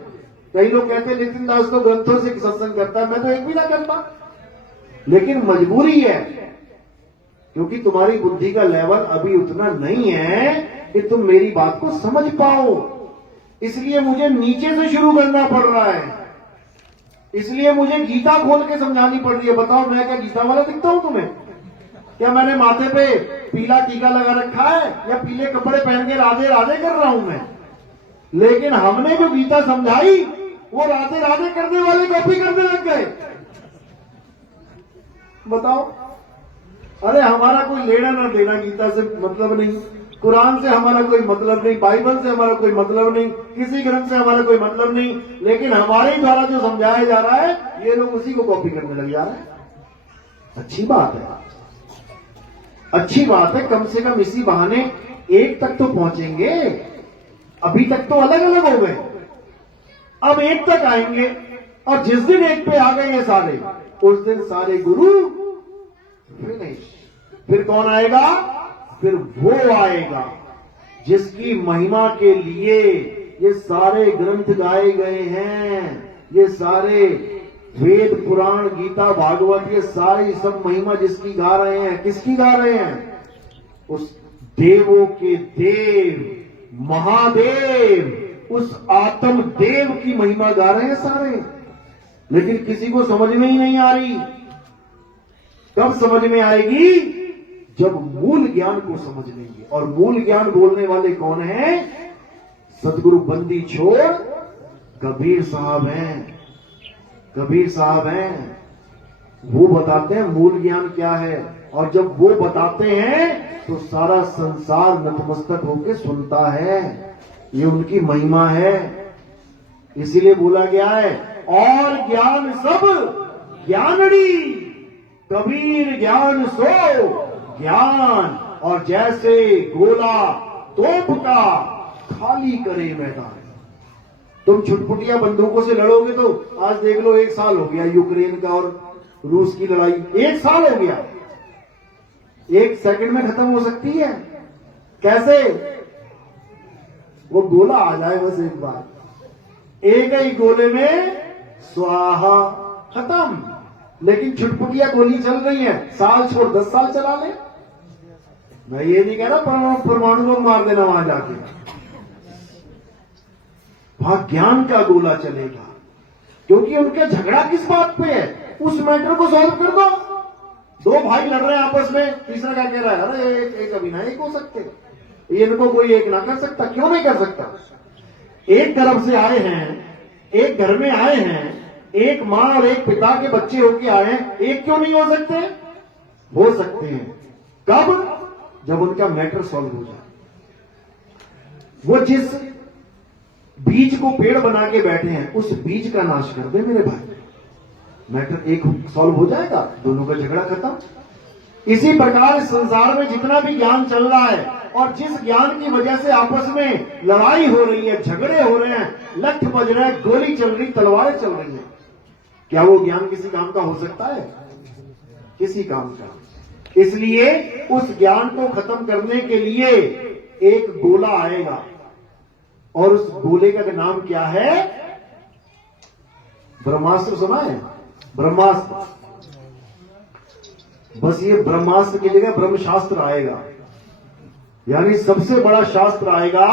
कई लोग कहते हैं नितिन दास तो ग्रंथों से सत्संग करता है, मैं तो एक भी ना करता। लेकिन मजबूरी है, क्योंकि तुम्हारी बुद्धि का लेवल अभी उतना नहीं है कि तुम मेरी बात को समझ पाओ। इसलिए मुझे नीचे से शुरू करना पड़ रहा है, इसलिए मुझे गीता खोल के समझानी पड़ रही है। बताओ मैं क्या गीता वाला दिखता हूं तुम्हें? क्या मैंने माथे पे पीला टीका लगा रखा है या पीले कपड़े पहन के राधे राधे कर रहा हूं मैं? लेकिन हमने जो गीता समझाई वो राधे राधे करने वाले कॉपी करने लग गए। बताओ, अरे हमारा कोई लेना ना देना गीता से मतलब नहीं, कुरान से हमारा कोई मतलब नहीं, बाइबल से हमारा कोई मतलब नहीं, किसी ग्रंथ से हमारा कोई मतलब नहीं, लेकिन हमारे द्वारा जो समझाया जा रहा है ये लोग उसी को कॉपी करने लग जा रहे हैं। अच्छी बात है, अच्छी बात है, कम से कम इसी बहाने एक तक तो पहुंचेंगे। अभी तक तो अलग अलग हो गए, अब एक तक आएंगे, और जिस दिन एक पे आ गए ये सारे, उस दिन सारे गुरु फिनिश। फिर कौन आएगा? फिर वो आएगा जिसकी महिमा के लिए ये सारे ग्रंथ गाए गए हैं, ये सारे वेद पुराण गीता भागवत, ये सारी सब महिमा जिसकी गा रहे हैं। किसकी गा रहे हैं? उस देवों के देव महादेव, उस आत्म देव की महिमा गा रहे हैं सारे। लेकिन किसी को समझ में ही नहीं आ रही। कब समझ में आएगी? जब मूल ज्ञान को समझ लेंगे। और मूल ज्ञान बोलने वाले कौन हैं? सदगुरु बंदी छोड़ कबीर साहब हैं। कबीर साहब हैं, वो बताते हैं मूल ज्ञान क्या है। और जब वो बताते हैं तो सारा संसार नतमस्तक होकर सुनता है। ये उनकी महिमा है। इसीलिए बोला गया है और ज्ञान सब ज्ञानड़ी, कबीर ज्ञान सो ज्ञान। और जैसे गोला तोप का खाली करे मैदान। तुम छुटपुटिया बंदूकों से लड़ोगे तो आज देख लो 1 साल हो गया यूक्रेन का और रूस की लड़ाई, 1 साल हो गया। 1 सेकंड में खत्म हो सकती है। कैसे? वो गोला आ जाए बस एक बार, एक ही गोले में स्वाहा खत्म। लेकिन छुटपुटिया गोली चल रही है, साल छोड़ 10 साल चला ले। मैं ये नहीं कह रहा परमाणु को मार देना वहां जाके, वहां ज्ञान का गोला चलेगा, क्योंकि उनका झगड़ा किस बात पे है, उस मैटर को सॉल्व कर दो। दो भाई लड़ रहे हैं आपस में, तीसरा क्या कह रहा है, अरे एक अभी ना एक हो सकते, इनको कोई एक ना कर सकता, क्यों नहीं कर सकता? एक तरफ से आए हैं, एक घर में आए हैं, एक मां और एक पिता के बच्चे होके आए हैं, एक क्यों नहीं हो सकते? हो सकते हैं। कब? जब उनका मैटर सॉल्व हो जाए। वो जिस बीज को पेड़ बना के बैठे हैं, उस बीज का नाश कर दे मेरे भाई, मैटर एक सॉल्व हो जाएगा, दोनों का झगड़ा खत्म। इसी प्रकार इस संसार में जितना भी ज्ञान चल रहा है, और जिस ज्ञान की वजह से आपस में लड़ाई हो रही है, झगड़े हो रहे हैं, लठ बज रहे हैं, गोली चल रही, तलवारें चल रही हैं, क्या वो ज्ञान किसी काम का हो सकता है? किसी काम का। इसलिए उस ज्ञान को खत्म करने के लिए एक गोला आएगा, और उस गोले का नाम क्या है? ब्रह्मास्त्र। सुना है? ब्रह्मास्त्र। बस ये ब्रह्मास्त्र की जगह ब्रह्मशास्त्र आएगा, यानी सबसे बड़ा शास्त्र आएगा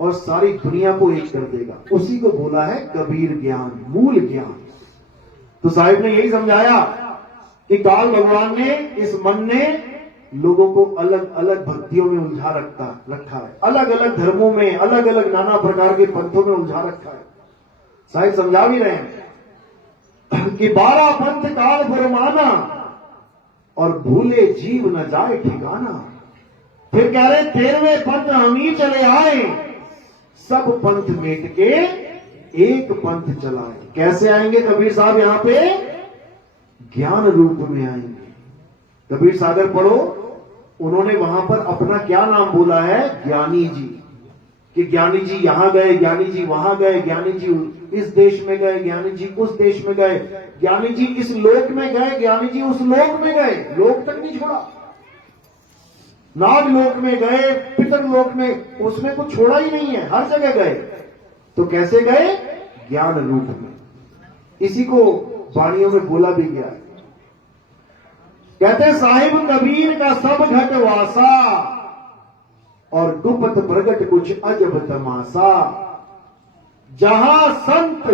और सारी दुनिया को एक कर देगा। उसी को बोला है कबीर ज्ञान, मूल ज्ञान। तो साहिब ने यही समझाया कि काल भगवान ने इस मन ने लोगों को अलग अलग भक्तियों में उलझा रखा है, अलग अलग धर्मों में, अलग अलग नाना प्रकार के पंथों में उलझा रखा है। साहिब समझा भी रहे हैं कि 12 पंथ काल फरमाना और भूले जीव न जाए ठिकाना। फिर कह रहे 13वें पंथ हम ही चले आए, सब पंथ मेट के एक पंथ चलाए। कैसे आएंगे कबीर साहब? यहां पे ज्ञान रूप में आएंगे। कबीर सागर पढ़ो, उन्होंने वहां पर अपना क्या नाम बोला है? ज्ञानी जी। कि ज्ञानी जी यहां गए, ज्ञानी जी वहां गए, ज्ञानी जी इस देश में गए, ज्ञानी जी उस देश में गए, ज्ञानी जी इस लोक में गए, ज्ञानी जी उस लोक में गए। लोक तक नहीं छोड़ा, नाग लोक में गए, पितर लोक में, उसमें कुछ छोड़ा ही नहीं है, हर जगह गए। तो कैसे गए? ज्ञान रूप में। इसी को वाणियों में बोला भी गया है। कहते साहिब कबीर का सब घट वासा, और गुप्त प्रगट कुछ अजब तमाशा। जहां संत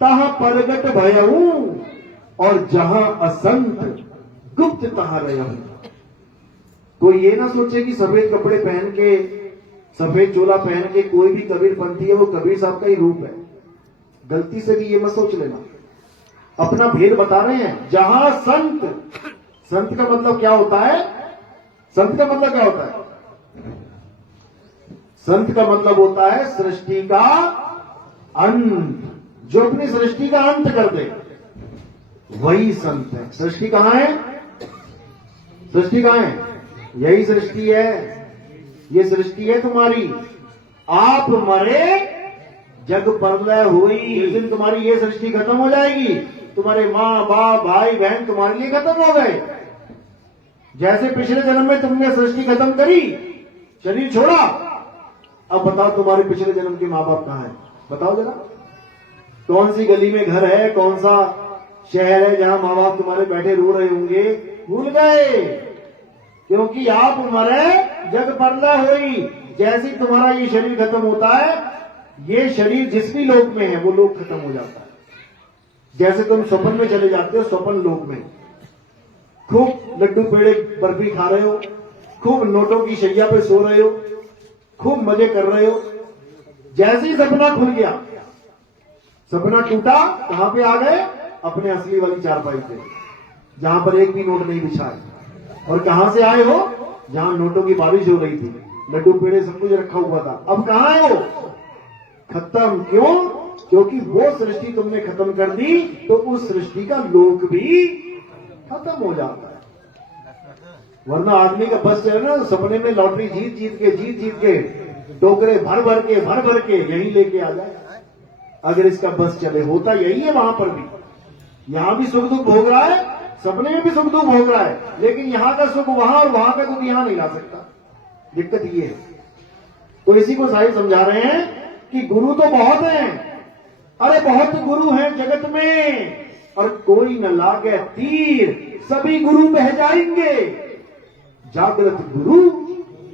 तहां प्रगट भयऊ, और जहां असंत गुप्त तहां रहूं। कोई ये ना सोचे कि सफेद कपड़े पहन के, सफेद चोला पहन के कोई भी कबीर पंथी है वो कबीर साहब का ही रूप है। गलती से भी ये मत सोच लेना। अपना भेद बता रहे हैं। जहां संत, संत का मतलब क्या होता है? संत का मतलब क्या होता है? संत का मतलब होता है सृष्टि का अंत। जो अपनी सृष्टि का अंत कर दे वही संत है। सृष्टि कहां है? सृष्टि कहां है? यही सृष्टि है। ये सृष्टि है तुम्हारी। आप मरे जग प्रलय हुई, जिस दिन तुम्हारी ये सृष्टि खत्म हो जाएगी, तुम्हारे माँ बाप भाई बहन तुम्हारे लिए खत्म हो गए। जैसे पिछले जन्म में तुमने सृष्टि खत्म करी, शरीर छोड़ा, अब बताओ तुम्हारे पिछले जन्म के माँ बाप कहां है? बताओ जरा। कौन सी गली में घर है, कौन सा शहर है जहां माँ बाप तुम्हारे बैठे रो रहे होंगे? भूल गए, क्योंकि आप मरे जग प्रलय हुई। जैसे ही तुम्हारा ये शरीर खत्म होता है, ये शरीर जिस भी लोक में है वो लोक खत्म हो जाता है। जैसे तुम स्वप्न में चले जाते हो, स्वप्न लोक में खूब लड्डू पेड़े बर्फी खा रहे हो, खूब नोटों की शैया पे सो रहे हो, खूब मजे कर रहे हो। जैसे ही सपना खुल गया, सपना टूटा, कहां पे आ गए? अपने असली वाली चारपाई पे, जहां पर एक भी नोट नहीं बिछा है। और कहां से आए हो? जहां नोटों की बारिश हो रही थी, लड्डू पेड़े सब कुछ रखा हुआ था। अब कहां है वो? खत्म। क्यों? क्योंकि वो सृष्टि तुमने खत्म कर दी, तो उस सृष्टि का लोक भी खत्म हो जाता है। वरना आदमी का बस चले ना, सपने में लॉटरी जीत जीत के टोकरे भर भर के यहीं लेके आ जाए। अगर इसका बस चले, होता यही है वहां पर भी। यहां भी सुख दुख भोग रहा है, सपने में भी सुख दुख भोग रहा है, लेकिन यहां का सुख वहां और वहां का दुख यहां नहीं ला सकता। दिक्कत ये है। तो इसी को साहिब समझा रहे हैं कि गुरु तो बहुत हैं, अरे बहुत गुरु हैं जगत में, और कोई न लागे तीर, सभी गुरु बह जाएंगे, जागृत गुरु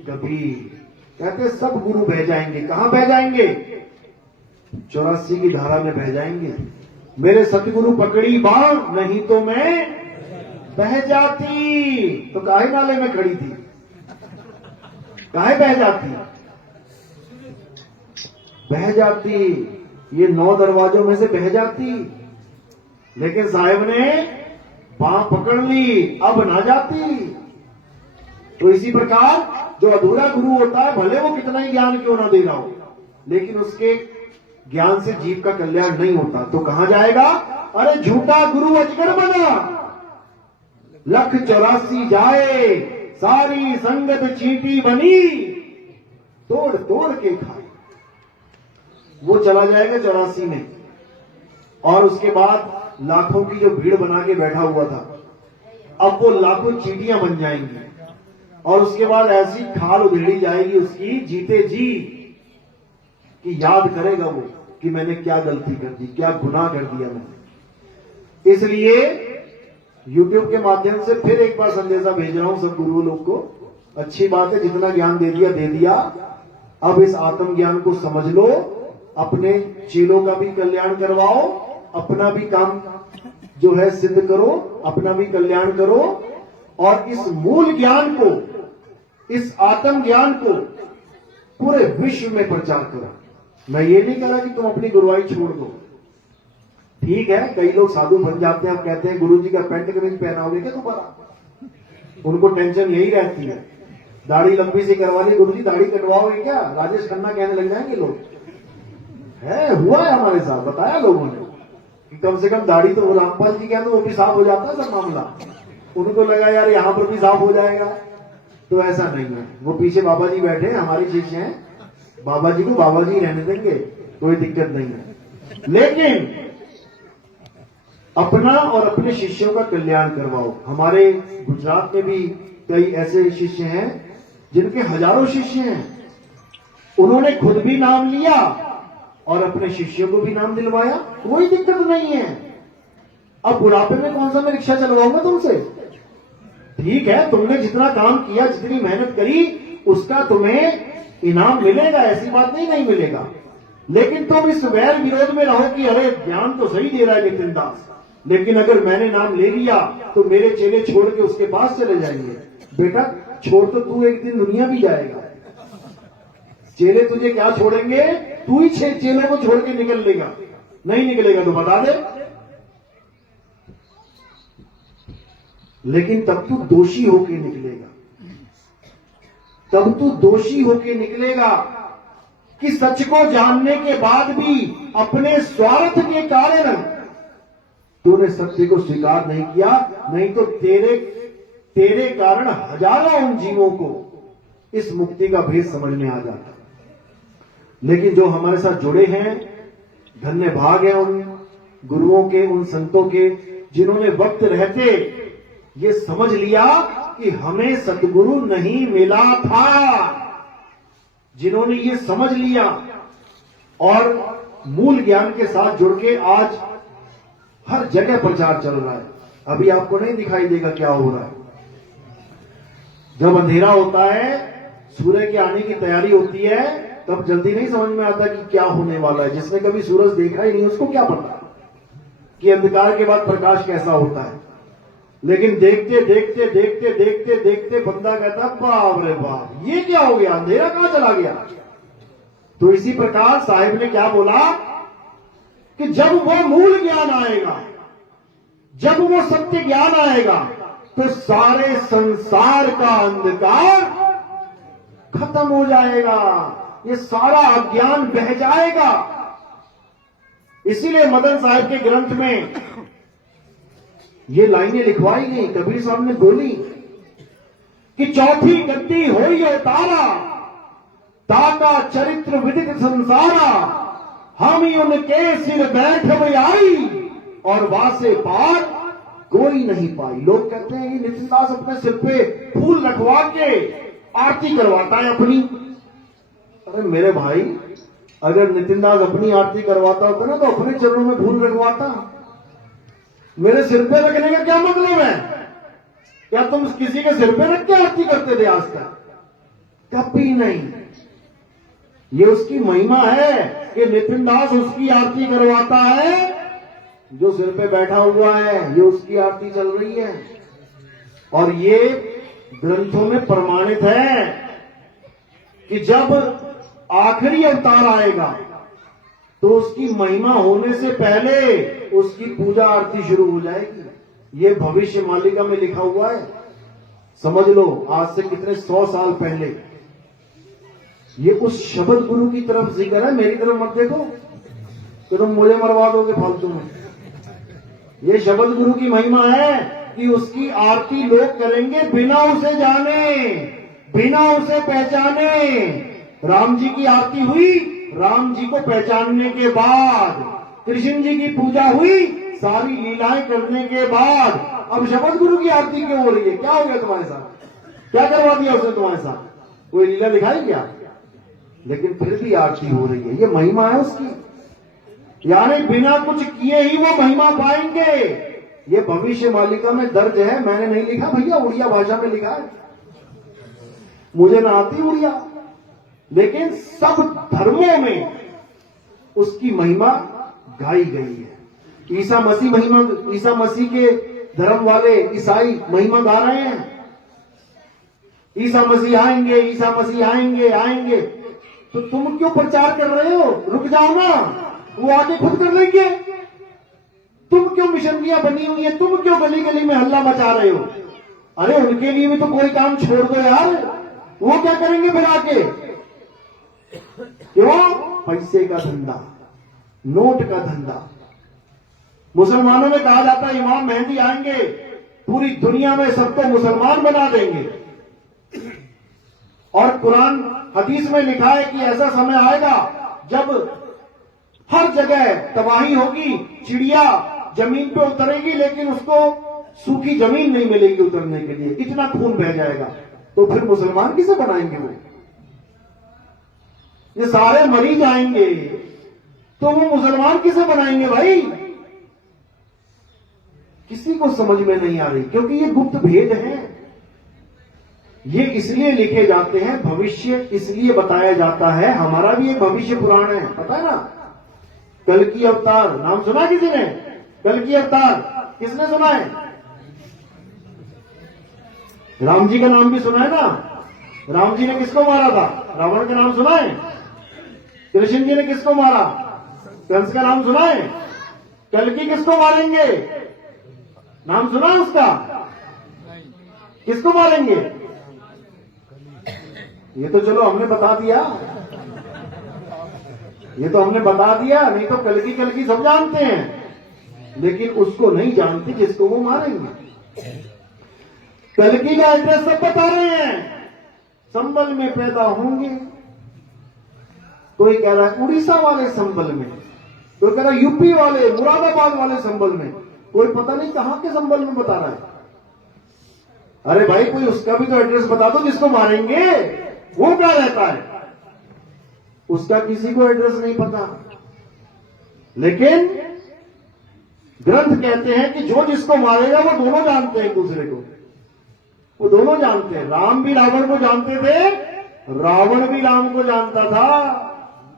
कबीर। कहते सब गुरु बह जाएंगे। कहां बह जाएंगे? 84 की धारा में बह जाएंगे। मेरे सतगुरु पकड़ी बाण, नहीं तो मैं बह जाती। तो काहे नाले में खड़ी थी? काहे बह जाती? बह जाती, ये 9 दरवाजों में से बह जाती। लेकिन साहेब ने बांह पकड़ ली, अब ना जाती। तो इसी प्रकार जो अधूरा गुरु होता है, भले वो कितना ही ज्ञान क्यों ना दे रहा हो, लेकिन उसके ज्ञान से जीव का कल्याण नहीं होता। तो कहां जाएगा? अरे झूठा गुरु अजगर बना, 184 जाए, सारी संगत चींटी बनी, तोड़ तोड़ के खाए। वो चला जाएगा 84 में, और उसके बाद लाखों की जो भीड़ बना के बैठा हुआ था, अब वो लाखों चींटियां बन जाएंगी, और उसके बाद ऐसी खाल उधेड़ी जाएगी उसकी जीते जी कि याद करेगा वो कि मैंने क्या गलती कर दी, क्या गुनाह कर दिया मैंने। इसलिए YouTube के माध्यम से फिर एक बार संदेशा भेज रहा हूं सब गुरुओं लोग को। अच्छी बात है, जितना ज्ञान दे दिया दे दिया। अब इस आत्म ज्ञान को समझ लो, अपने चेलों का भी कल्याण करवाओ, अपना भी काम जो है सिद्ध करो, अपना भी कल्याण करो, और इस मूल ज्ञान को, इस आत्म ज्ञान को पूरे विश्व में प्रचार करो। मैं ये नहीं कह रहा कि तुम अपनी गुरुवाई छोड़ दो। ठीक है, कई लोग साधु बन जाते हैं, अब कहते हैं गुरु जी का पैंट कमीज पहनाओगे क्या दोबारा? उनको टेंशन यही रहती है। दाढ़ी लंबी सी करवा ली, गुरु जी दाढ़ी कटवाओगे क्या? राजेश खन्ना कहने लग जाएंगे लोग। है, हुआ है हमारे साथ, बताया लोगों ने कि कम से कम दाढ़ी तो रामपाल जी कहते वो भी साफ हो जाता है सब मामला। उनको लगा यार यहां पर भी साफ हो जाएगा, तो ऐसा नहीं है। वो पीछे बाबा जी बैठे हैं, हमारे शिष्य हैं, बाबा जी को बाबा जी रहने देंगे, कोई दिक्कत नहीं है। लेकिन अपना और अपने शिष्यों का कल्याण करवाओ। हमारे गुजरात में भी कई ऐसे शिष्य हैं जिनके हजारों शिष्य हैं, उन्होंने खुद भी नाम लिया और अपने शिष्यों को भी नाम दिलवाया, कोई दिक्कत नहीं है। अब बुढ़ापे में कौन सा मैं रिक्शा चलवाऊंगा तुमसे? ठीक है, तुमने जितना काम किया, जितनी मेहनत करी, उसका तुम्हें इनाम मिलेगा, ऐसी बात नहीं मिलेगा। लेकिन तुम इस वैर विरोध में रहो कि अरे ज्ञान तो सही दे रहा है नितिन दास, लेकिन अगर मैंने नाम ले लिया तो मेरे चेले छोड़ के उसके पास चले जाएंगे। बेटा छोड़ तो तू एक दिन दुनिया भी जाएगा, चेले तुझे क्या छोड़ेंगे? तू ही 6 चेलों को छोड़ के निकल लेगा। नहीं निकलेगा तो बता दे। लेकिन तब तू दोषी होके निकलेगा, तब तू दोषी होके निकलेगा कि सच को जानने के बाद भी अपने स्वार्थ के कारण तूने सत्य को स्वीकार नहीं किया, नहीं तो तेरे कारण हजारों उन जीवों को इस मुक्ति का भेद समझ में आ जाता। लेकिन जो हमारे साथ जुड़े हैं, धन्य भाग है उन गुरुओं के, उन संतों के, जिन्होंने वक्त रहते ये समझ लिया कि हमें सतगुरु नहीं मिला था, जिन्होंने ये समझ लिया और मूल ज्ञान के साथ जुड़ के आज हर जगह प्रचार चल रहा है। अभी आपको नहीं दिखाई देगा क्या हो रहा है। जब अंधेरा होता है, सूर्य के आने की तैयारी होती है, तब जल्दी नहीं समझ में आता कि क्या होने वाला है। जिसने कभी सूरज देखा ही नहीं उसको क्या पता कि अंधकार के बाद प्रकाश कैसा होता है। लेकिन देखते देखते देखते देखते देखते बंदा कहता बाप रे बाप, ये क्या हो गया, अंधेरा कहां चला गया। तो इसी प्रकार साहिब ने क्या बोला कि जब वो मूल ज्ञान आएगा, जब वो सत्य ज्ञान आएगा, तो सारे संसार का अंधकार खत्म हो जाएगा, ये सारा अज्ञान बह जाएगा। इसीलिए मदन साहब के ग्रंथ में ये लाइनें लिखवाई गई, कबीर साहब ने बोली कि चौथी गद्दी होई अवतारा, ताका चरित्र विदित संसारा, हम ही उनके सिर बैठ में आई और वासे पार कोई नहीं पाई। लोग कहते हैं कि नितिन दास अपने सिर पे फूल रखवा के आरती करवाता है अपनी। अरे मेरे भाई, अगर नितिन दास अपनी आरती करवाता होता ना तो अपने चरणों में फूल रखवाता। मेरे सिर पे रखने का क्या मतलब है? क्या तुम किसी के सिर पे रख के आरती करते थे आज तक? कभी नहीं। ये उसकी महिमा है कि नितिन दास उसकी आरती करवाता है, जो सिर पे बैठा हुआ है ये उसकी आरती चल रही है। और ये ग्रंथों में प्रमाणित है कि जब आखिरी अवतार आएगा तो उसकी महिमा होने से पहले उसकी पूजा आरती शुरू हो जाएगी। ये भविष्य मालिका में लिखा हुआ है। समझ लो, आज से कितने 100 साल पहले। ये उस शब्द गुरु की तरफ जिक्र है, मेरी तरफ मत देखो तो तुम मुझे मरवा दोगे फालतू में। ये शब्द गुरु की महिमा है कि उसकी आरती लोग करेंगे बिना उसे जाने, बिना उसे पहचाने। राम जी की आरती हुई, राम जी को पहचानने के बाद। कृष्ण जी की पूजा हुई, सारी लीलाएं करने के बाद। अब शब्द गुरु की आरती क्यों हो रही है? क्या हो गया तुम्हारे साथ? क्या करवा दिया उसने तुम्हारे साथ? कोई लीला दिखाई क्या? लेकिन फिर भी आरती हो रही है। ये महिमा है उसकी, यानी बिना कुछ किए ही वो महिमा पाएंगे। ये भविष्य मालिका में दर्ज है, मैंने नहीं लिखा भैया, उड़िया भाषा में लिखा है। मुझे ना आती उड़िया, लेकिन सब धर्मों में उसकी महिमा गाई गई है। ईसा मसीह महिमा, ईसा मसीह के धर्म वाले ईसाई महिमा गा रहे हैं। ईसा मसीह आएंगे, ईसा मसीह आएंगे, आएंगे। तो तुम क्यों प्रचार कर रहे हो? रुक जाओ ना, वो आगे खुद कर लेंगे। तुम क्यों मिशनरियां बनी हुई है? तुम क्यों गली गली में हल्ला मचा रहे हो? अरे उनके लिए भी तो कोई काम छोड़ दो यार। वो क्या करेंगे फिर आके? क्यों? पैसे का धंधा, नोट का धंधा। मुसलमानों में कहा जाता है इमाम मेहदी आएंगे, पूरी दुनिया में सबको मुसलमान बना देंगे। और कुरान हदीस में लिखा है कि ऐसा समय आएगा जब हर जगह तबाही होगी, चिड़िया जमीन पे उतरेगी लेकिन उसको सूखी जमीन नहीं मिलेगी उतरने के लिए, इतना खून बह जाएगा। तो फिर मुसलमान किसे बनाएंगे? वो ये सारे मरी जाएंगे तो वो मुसलमान किसे बनाएंगे भाई? किसी को समझ में नहीं आ रही, क्योंकि ये गुप्त भेद है। ये इसलिए लिखे जाते हैं, भविष्य इसलिए बताया जाता है। हमारा भी एक भविष्य पुराण है, पता है ना? कल की अवतार नाम सुना किसी ने? कल की अवतार किसने सुना है? राम जी का नाम भी सुना है ना? राम जी ने किसको मारा था? रावण का नाम सुना है? कृष्ण जी ने किसको मारा? कंस का नाम सुना है? कल की किसको मारेंगे? नाम सुना है उसका? किसको मारेंगे? ये तो चलो हमने बता दिया, ये तो हमने बता दिया। नहीं तो कल की सब जानते हैं, लेकिन उसको नहीं जानते जिसको वो मारेंगे। कल की का एड्रेस सब बता रहे हैं। संबल में पैदा होंगे, कोई कह रहा है उड़ीसा वाले संबल में, कोई कह रहा है यूपी वाले, मुरादाबाद वाले संबल में, कोई पता नहीं कहां के संबल में बता रहा है। अरे भाई कोई उसका भी तो एड्रेस बता दो जिसको मारेंगे। वो क्या रहता है? उसका किसी को एड्रेस नहीं पता। लेकिन ग्रंथ कहते हैं कि जो जिसको मारेगा वो दोनों जानते हैं एक दूसरे को, वो दोनों जानते हैं। राम भी रावण को जानते थे, रावण भी राम को जानता था।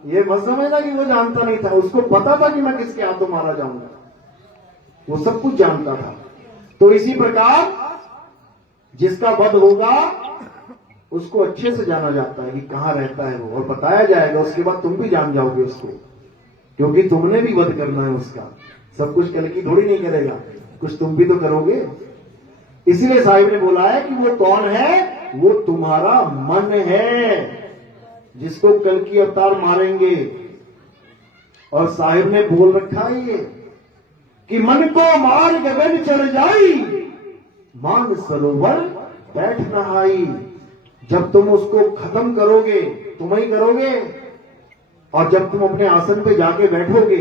ये मत समझना कि वो जानता नहीं था, उसको पता था कि मैं किसके हाथों मारा जाऊंगा। वो सब कुछ जानता था। तो इसी प्रकार जिसका वध होगा उसको अच्छे से जाना जाता है कि कहां रहता है वो, और बताया जाएगा। उसके बाद तुम भी जान जाओगे उसको, क्योंकि तुमने भी वध करना है उसका। सब कुछ कल की थोड़ी नहीं करेगा, कुछ तुम भी तो करोगे। इसीलिए साहिब ने बोला है कि वो कौन है? वो तुम्हारा मन है, जिसको कल की अवतार मारेंगे। और साहिब ने बोल रखा है ये कि मन को मार गगन चढ़ जाई, मान सरोवर बैठ नहाई। जब तुम उसको खत्म करोगे, तुम ही करोगे, और जब तुम अपने आसन पे जाके बैठोगे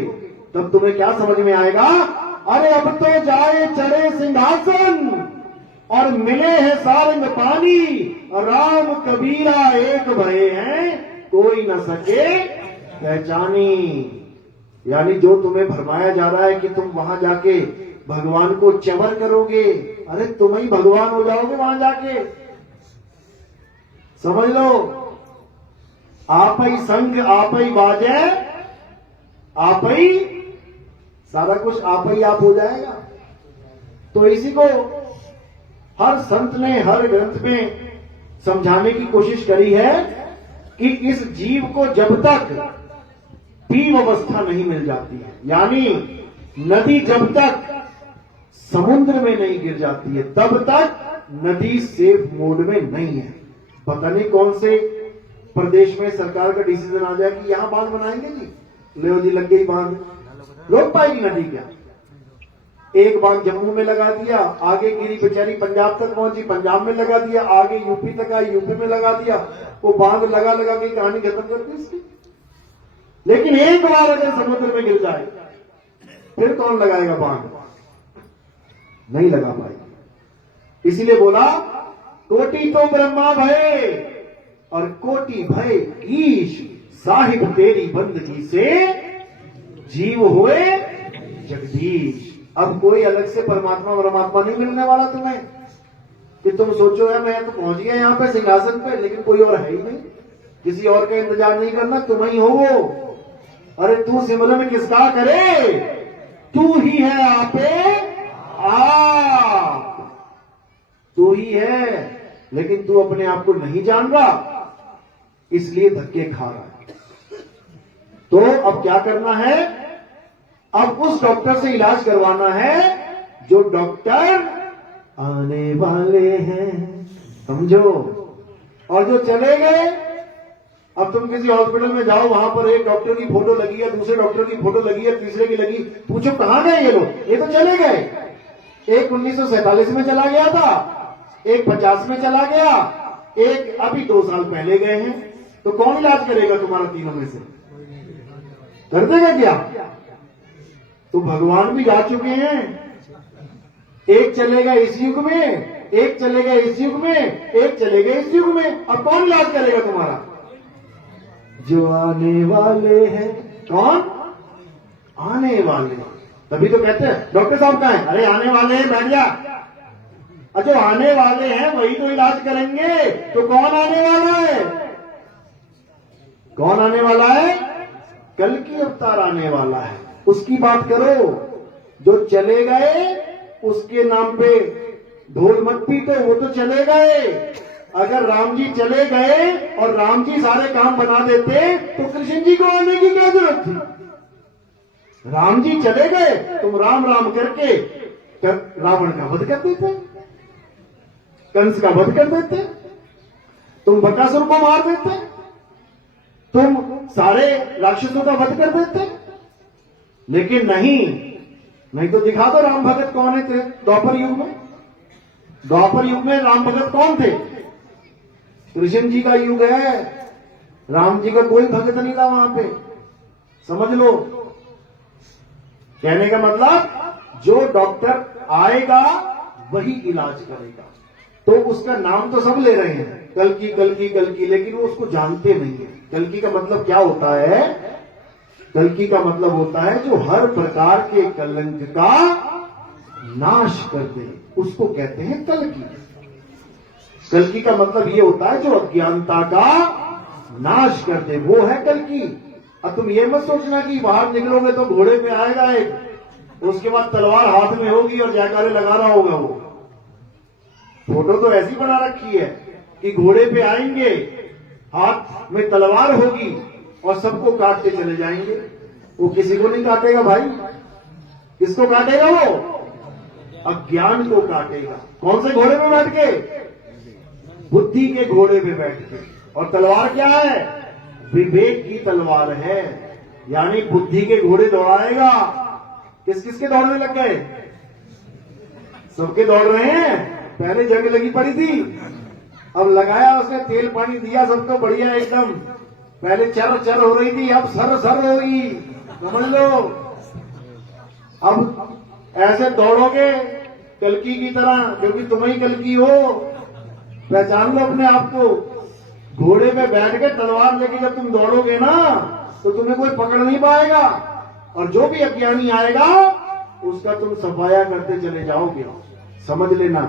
तब तुम्हें क्या समझ में आएगा? अरे अब तो जाए चढ़े सिंहासन और मिले हैं सारंग पानी, राम कबीरा एक भये हैं, कोई न सके पहचानी। यानी जो तुम्हें भरमाया जा रहा है कि तुम वहां जाके भगवान को चवर करोगे, अरे तुम ही भगवान हो जाओगे वहां जाके। समझ लो, आप ही संग आप ही बाजे, आप ही सारा कुछ आप ही आप हो जाएगा। तो इसी को हर संत ने हर ग्रंथ में समझाने की कोशिश करी है कि इस जीव को जब तक पीव अवस्था नहीं मिल जाती है, यानी नदी जब तक समुद्र में नहीं गिर जाती है, तब तक नदी सेफ मोड में नहीं है। पता नहीं कौन से प्रदेश में सरकार का डिसीजन आ जाए कि यहां बांध बनाएंगे जी, ले जी लग गई बांध, रोक पाएगी नदी क्या? एक बांध जम्मू में लगा दिया, आगे गिरी बेचारी पंजाब तक पहुंची, पंजाब में लगा दिया, आगे यूपी तक आई, यूपी में लगा दिया। वो बांध लगा लगा के कहानी खत्म कर दी इसकी। लेकिन एक बार अगर समुद्र में गिर जाए फिर कौन लगाएगा बांध? नहीं लगा पाएगी। इसीलिए बोला कोटि तो ब्रह्मा भय और कोटि भय ईश, साहिब तेरी बंदगी से जीव हुए जगदीश। अब कोई अलग से परमात्मा नहीं मिलने वाला तुम्हें कि तुम सोचो है मैं तो पहुंच गया यहां पे सिंहासन पे, लेकिन कोई और है ही नहीं, किसी और का इंतजार नहीं करना, तुम ही हो वो। अरे तू सिमरन किसका करे, तू ही है आपे आप, तू ही है, लेकिन तू अपने आप को नहीं जान रहा, इसलिए धक्के खा रहा है। तो अब क्या करना है? अब उस डॉक्टर से इलाज करवाना है जो डॉक्टर आने वाले हैं, समझो। और जो चले गए, अब तुम किसी हॉस्पिटल में जाओ, वहां पर एक डॉक्टर की फोटो लगी है, दूसरे डॉक्टर की फोटो लगी है, तीसरे की लगी, पूछो कहां गए ये लोग? ये तो चले गए। एक 1947 में चला गया था, एक 50 में चला गया, एक अभी 2 साल पहले गए हैं। तो कौन इलाज करेगा तुम्हारा तीनों में से? कर देगा क्या? तो भगवान भी जा चुके हैं, एक चलेगा इस युग में, एक चलेगा इस युग में, एक चलेगा इस युग में। अब कौन इलाज करेगा तुम्हारा? जो आने वाले हैं। कौन? आने वाले। तभी तो कहते हैं डॉक्टर साहब कहाँ हैं? अरे आने वाले हैं, बैठ जा। अच्छा आने वाले हैं वही तो इलाज करेंगे, तो कौन आने वाला है? कौन आने वाला है? कल की अवतार आने वाला है, उसकी बात करो। जो चले गए उसके नाम पे ढोल मत पीटो, वो तो चले गए। अगर राम जी चले गए और राम जी सारे काम बना देते तो कृष्ण जी को आने की क्या जरूरत थी? राम जी चले गए, तुम राम राम करके रावण का वध कर देते, कंस का वध कर देते, तुम बकासुर को मार देते, तुम सारे राक्षसों का वध कर देते। लेकिन नहीं तो दिखा दो राम भगत कौन है द्वापर युग में। द्वापर युग में राम भगत कौन थे? कृष्ण जी का युग है, राम जी का कोई भगत नहीं था वहां पे, समझ लो। कहने का मतलब जो डॉक्टर आएगा वही इलाज करेगा। तो उसका नाम तो सब ले रहे हैं, कल्कि कल्कि कल्कि, लेकिन वो उसको जानते नहीं है। कल्कि का मतलब क्या होता है? कल्कि का मतलब होता है जो हर प्रकार के कलंक का नाश कर दे, उसको कहते हैं कल्कि। कल्कि का मतलब ये होता है जो अज्ञानता का नाश कर दे, वो है कल्कि। अब तुम ये मत सोचना कि बाहर निकलोगे तो घोड़े पे आएगा एक, उसके बाद तलवार हाथ में होगी और जयकारे लगा रहा होगा वो। फोटो तो ऐसी बना रखी है कि घोड़े पे आएंगे, हाथ में तलवार होगी और सबको काटते चले जाएंगे। वो किसी को नहीं काटेगा भाई, किसको काटेगा? वो अज्ञान को काटेगा। कौन से घोड़े पे बैठ के? बुद्धि के घोड़े पे बैठ के। और तलवार क्या है? विवेक की तलवार है, यानी बुद्धि के घोड़े दौड़ाएगा। किस किस के दौड़ने लग गए? सबके दौड़ रहे हैं। पहले जंग लगी पड़ी थी, अब लगाया उसने, तेल पानी दिया सबको बढ़िया एकदम। पहले चर चर हो रही थी, अब सर सर होगी, समझ लो। अब ऐसे दौड़ोगे कल्कि की तरह, क्योंकि तुम ही कल्कि हो, पहचान लो अपने आप को। घोड़े पे बैठ के तलवार लेके जब तुम दौड़ोगे ना तो तुम्हें कोई पकड़ नहीं पाएगा। और जो भी अज्ञानी आएगा उसका तुम सफाया करते चले जाओगे, समझ लेना।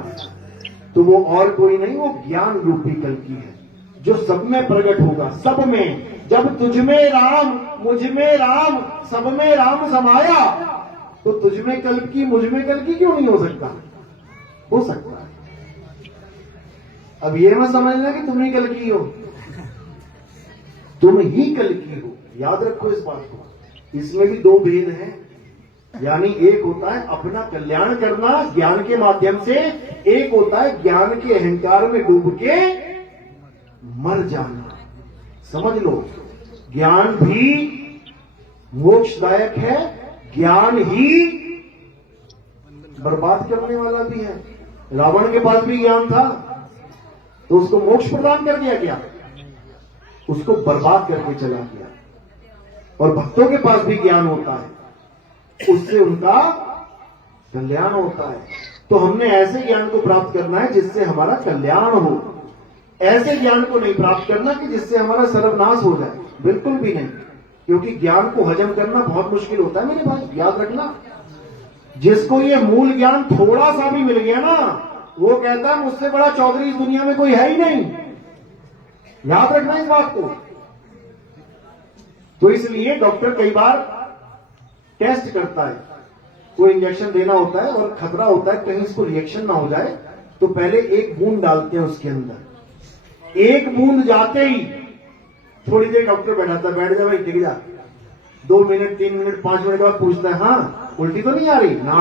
तो वो और कोई नहीं, वो ज्ञान रूपी कल्कि है जो सब में प्रकट होगा, सब में। जब तुझ में राम, मुझ में राम, सब में राम समाया, तो तुझ में कल्कि, मुझ में कल्कि क्यों नहीं हो सकता? हो सकता है। अब ये मत समझना कि तुम ही कल्कि हो, तुम ही कल्कि हो, याद रखो इस बात को। इसमें भी दो भेद हैं, यानी एक होता है अपना कल्याण करना ज्ञान के माध्यम से, एक होता है ज्ञान के अहंकार में डूब के मर जाना। समझ लो, ज्ञान भी मोक्षदायक है, ज्ञान ही बर्बाद करने वाला भी है। रावण के पास भी ज्ञान था तो उसको मोक्ष प्रदान कर दिया गया, उसको बर्बाद करके चला गया। और भक्तों के पास भी ज्ञान होता है, उससे उनका कल्याण होता है। तो हमने ऐसे ज्ञान को प्राप्त करना है जिससे हमारा कल्याण हो, ऐसे ज्ञान को नहीं प्राप्त करना कि जिससे हमारा सर्वनाश हो जाए, बिल्कुल भी नहीं। क्योंकि ज्ञान को हजम करना बहुत मुश्किल होता है मेरे भाई, याद रखना। जिसको ये मूल ज्ञान थोड़ा सा भी मिल गया ना, वो कहता है मुझसे बड़ा चौधरी इस दुनिया में कोई है ही नहीं। याद रखना इस बात को। तो इसलिए डॉक्टर कई बार टेस्ट करता है, कोई इंजेक्शन देना होता है और खतरा होता है कहीं इसको रिएक्शन ना हो जाए, तो पहले एक बूंद डालते हैं उसके अंदर। एक बूंद जाते ही थोड़ी देर डॉक्टर बैठाता है, बैठ जा भाई, टिक जा। 2 मिनट, 3 मिनट, 5 मिनट के बाद पूछता है, हाँ उल्टी तो नहीं आ रही ना,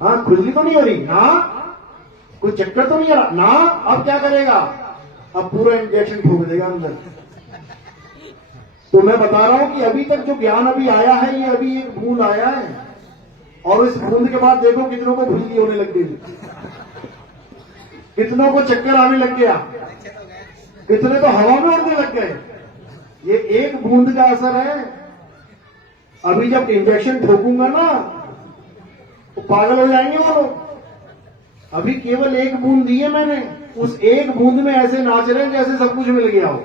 हाँ खुजली तो नहीं हो रही ना, कोई चक्कर तो नहीं आ रहा ना, अब क्या करेगा? अब पूरा इंजेक्शन ठोक देगा अंदर। तो मैं बता रहा हूं कि अभी तक जो ज्ञान अभी आया है, ये अभी एक बूंद आया है, और इस बूंद के बाद देखो कितनों को खुजली होने लग गई, कितनों को चक्कर आने लग गया, कितने तो हवा में उड़ने लग गए। ये एक बूंद का असर है। अभी जब इंजेक्शन ठोकूंगा ना तो पागल हो जाएंगे वो लोग। अभी केवल एक बूंद दी है मैंने, उस एक बूंद में ऐसे नाच रहे हैं जैसे सब कुछ मिल गया हो।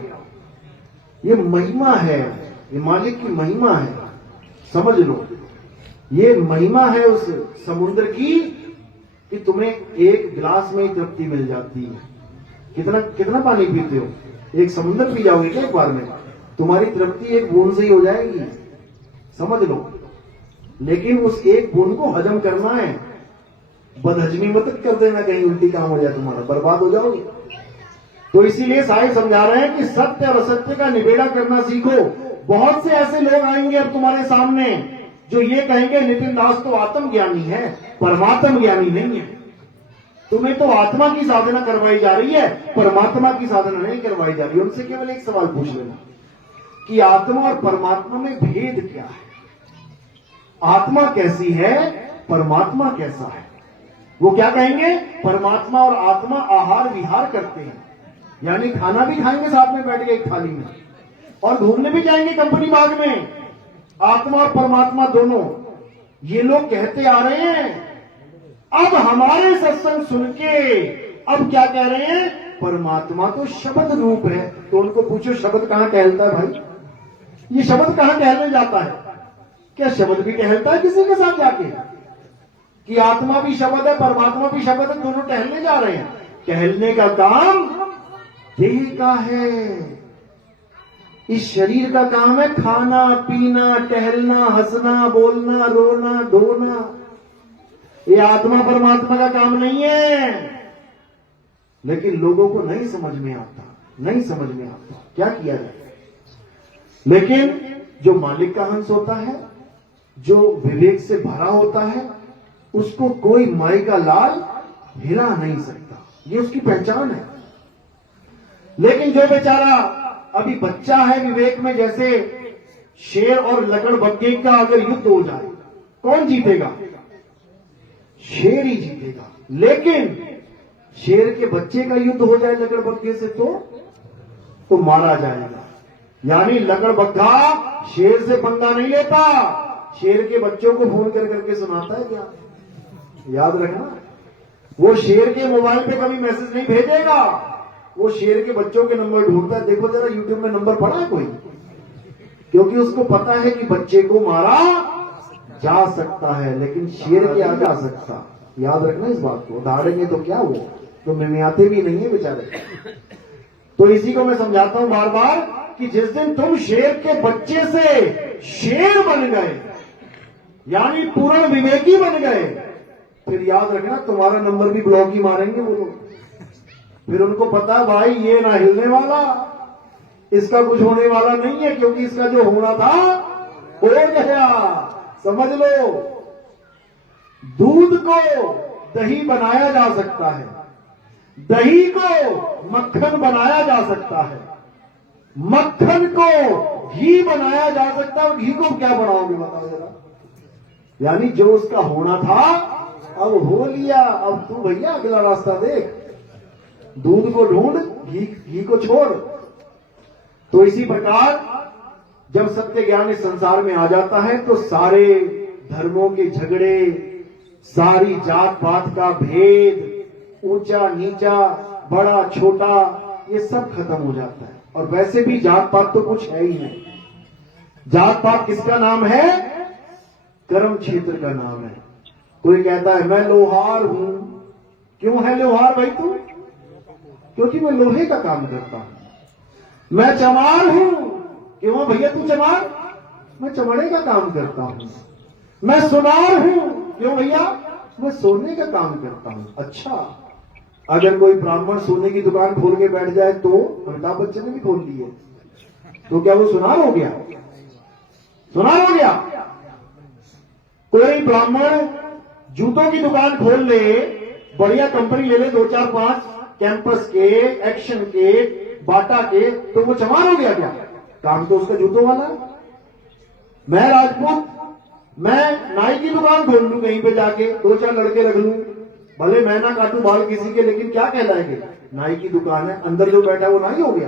ये महिमा है, ये मालिक की महिमा है, समझ लो। ये महिमा है उस समुद्र की कि तुम्हें एक गिलास में ही तृप्ति मिल जाती है। कितना कितना पानी पीते हो? एक समुद्र पी जाओगे क्या एक बार में? तुम्हारी तृप्ति एक बूंद से ही हो जाएगी, समझ लो। लेकिन उस एक बूंद को हजम करना है, बदहजमी मत कर देना, कहीं उल्टी काम हो जाए तुम्हारा, बर्बाद हो जाओगे। तो इसीलिए साहिब समझा रहे हैं कि सत्य और असत्य का निबेड़ा करना सीखो। बहुत से ऐसे लोग आएंगे अब तुम्हारे सामने जो ये कहेंगे नितिन दास तो आत्मज्ञानी है, परमात्म ज्ञानी नहीं है। तुम्हें तो आत्मा की साधना करवाई जा रही है, परमात्मा की साधना नहीं करवाई जा रही है। उनसे केवल एक सवाल पूछ लेना कि आत्मा और परमात्मा में भेद क्या है, आत्मा कैसी है, परमात्मा कैसा है। वो क्या कहेंगे? परमात्मा और आत्मा आहार विहार करते हैं, यानी खाना भी खाएंगे साथ में बैठ के एक थाली में, और घूमने भी जाएंगे कंपनी बाग में, आत्मा और परमात्मा दोनों। ये लोग कहते आ रहे हैं। अब हमारे सत्संग सुन के अब क्या कह रहे हैं? परमात्मा तो शब्द रूप है। तो उनको पूछो शब्द कहां टहलता है भाई? ये शब्द कहां टहलने जाता है? क्या शब्द भी टहलता है किसी के साथ जाके? कि आत्मा भी शब्द है, परमात्मा भी शब्द है, दोनों टहलने जा रहे हैं। टहलने का काम देह का है, इस शरीर का काम है खाना पीना, टहलना, हंसना, बोलना, रोना, ढोना। ये आत्मा परमात्मा का काम नहीं है। लेकिन लोगों को नहीं समझ में आता, नहीं समझ में आता, क्या किया जाए। लेकिन जो मालिक का हंस होता है, जो विवेक से भरा होता है, उसको कोई माई का लाल हिला नहीं सकता, ये उसकी पहचान है। लेकिन जो बेचारा अभी बच्चा है विवेक में, जैसे शेर और लकड़बग्घे का अगर युद्ध हो जाए, कौन जीतेगा? शेर ही जीतेगा। लेकिन शेर के बच्चे का युद्ध हो जाए लकड़बग्घे से तो मारा जाएगा। यानी लकड़बग्घा शेर से पंगा नहीं लेता, शेर के बच्चों को फोन कर करके सुनाता है क्या? याद रखना, वो शेर के मोबाइल पे कभी मैसेज नहीं भेजेगा, वो शेर के बच्चों के नंबर ढूंढता है। देखो जरा यूट्यूब में नंबर पड़ा है कोई? क्योंकि उसको पता है कि बच्चे को मारा जा सकता है, लेकिन शेर के आगे आ सकता। याद रखना इस बात को। दहाड़ेंगे तो क्या हुआ, तो मिमियाते भी नहीं है बेचारे। तो इसी को मैं समझाता हूं बार बार कि जिस दिन तुम शेर के बच्चे से शेर बन गए, यानी पूर्ण विवेकी बन गए, फिर याद रखना तुम्हारा नंबर भी ब्लॉक ही मारेंगे वो लोग। फिर उनको पता है भाई ये ना हिलने वाला, इसका कुछ होने वाला नहीं है, क्योंकि इसका जो होना था हो गया। समझ लो, दूध को दही बनाया जा सकता है, दही को मक्खन बनाया जा सकता है, मक्खन को घी बनाया जा सकता है। घी को क्या बनाओगे बताओ जरा। यानी जो उसका होना था अब हो लिया, अब तू भैया अगला रास्ता देख, दूध को ढूंढ, घी को छोड़। तो इसी प्रकार जब सत्य ज्ञान इस संसार में आ जाता है तो सारे धर्मों के झगड़े, सारी जात पात का भेद, ऊंचा नीचा, बड़ा छोटा, ये सब खत्म हो जाता है। और वैसे भी जात पात तो कुछ है ही नहीं। जात पात किसका नाम है? कर्म क्षेत्र का नाम है। कोई कहता है मैं लोहार हूं। क्यों है लोहार भाई तू? क्योंकि मैं लोहे का काम करता हूं। मैं चमार हूं। क्यों भैया तू चमार? मैं चमड़े का काम करता हूं। मैं सुनार हूं। क्यों भैया? मैं सोने का काम करता हूं। अच्छा, अगर कोई ब्राह्मण सोने की दुकान खोल के बैठ जाए तो अमिताभ बच्चन ने भी खोल ली है, तो क्या वो सुनार हो गया? सुनार हो गया? कोई ब्राह्मण जूतों की दुकान खोल ले, बढ़िया कंपनी ले ले, 2 4 5 कैंपस के, एक्शन के, बाटा के, तो वो चमार हो गया क्या? काम तो उसका जूतों वाला है। मैं राजपूत, मैं नाई की दुकान खोल लूं कहीं पे जाके, 2 4 लड़के रख लूं, भले मैं ना काटूं बाल किसी के, लेकिन क्या कहलाएंगे? नाई की दुकान है, अंदर जो बैठा वो नाई हो गया।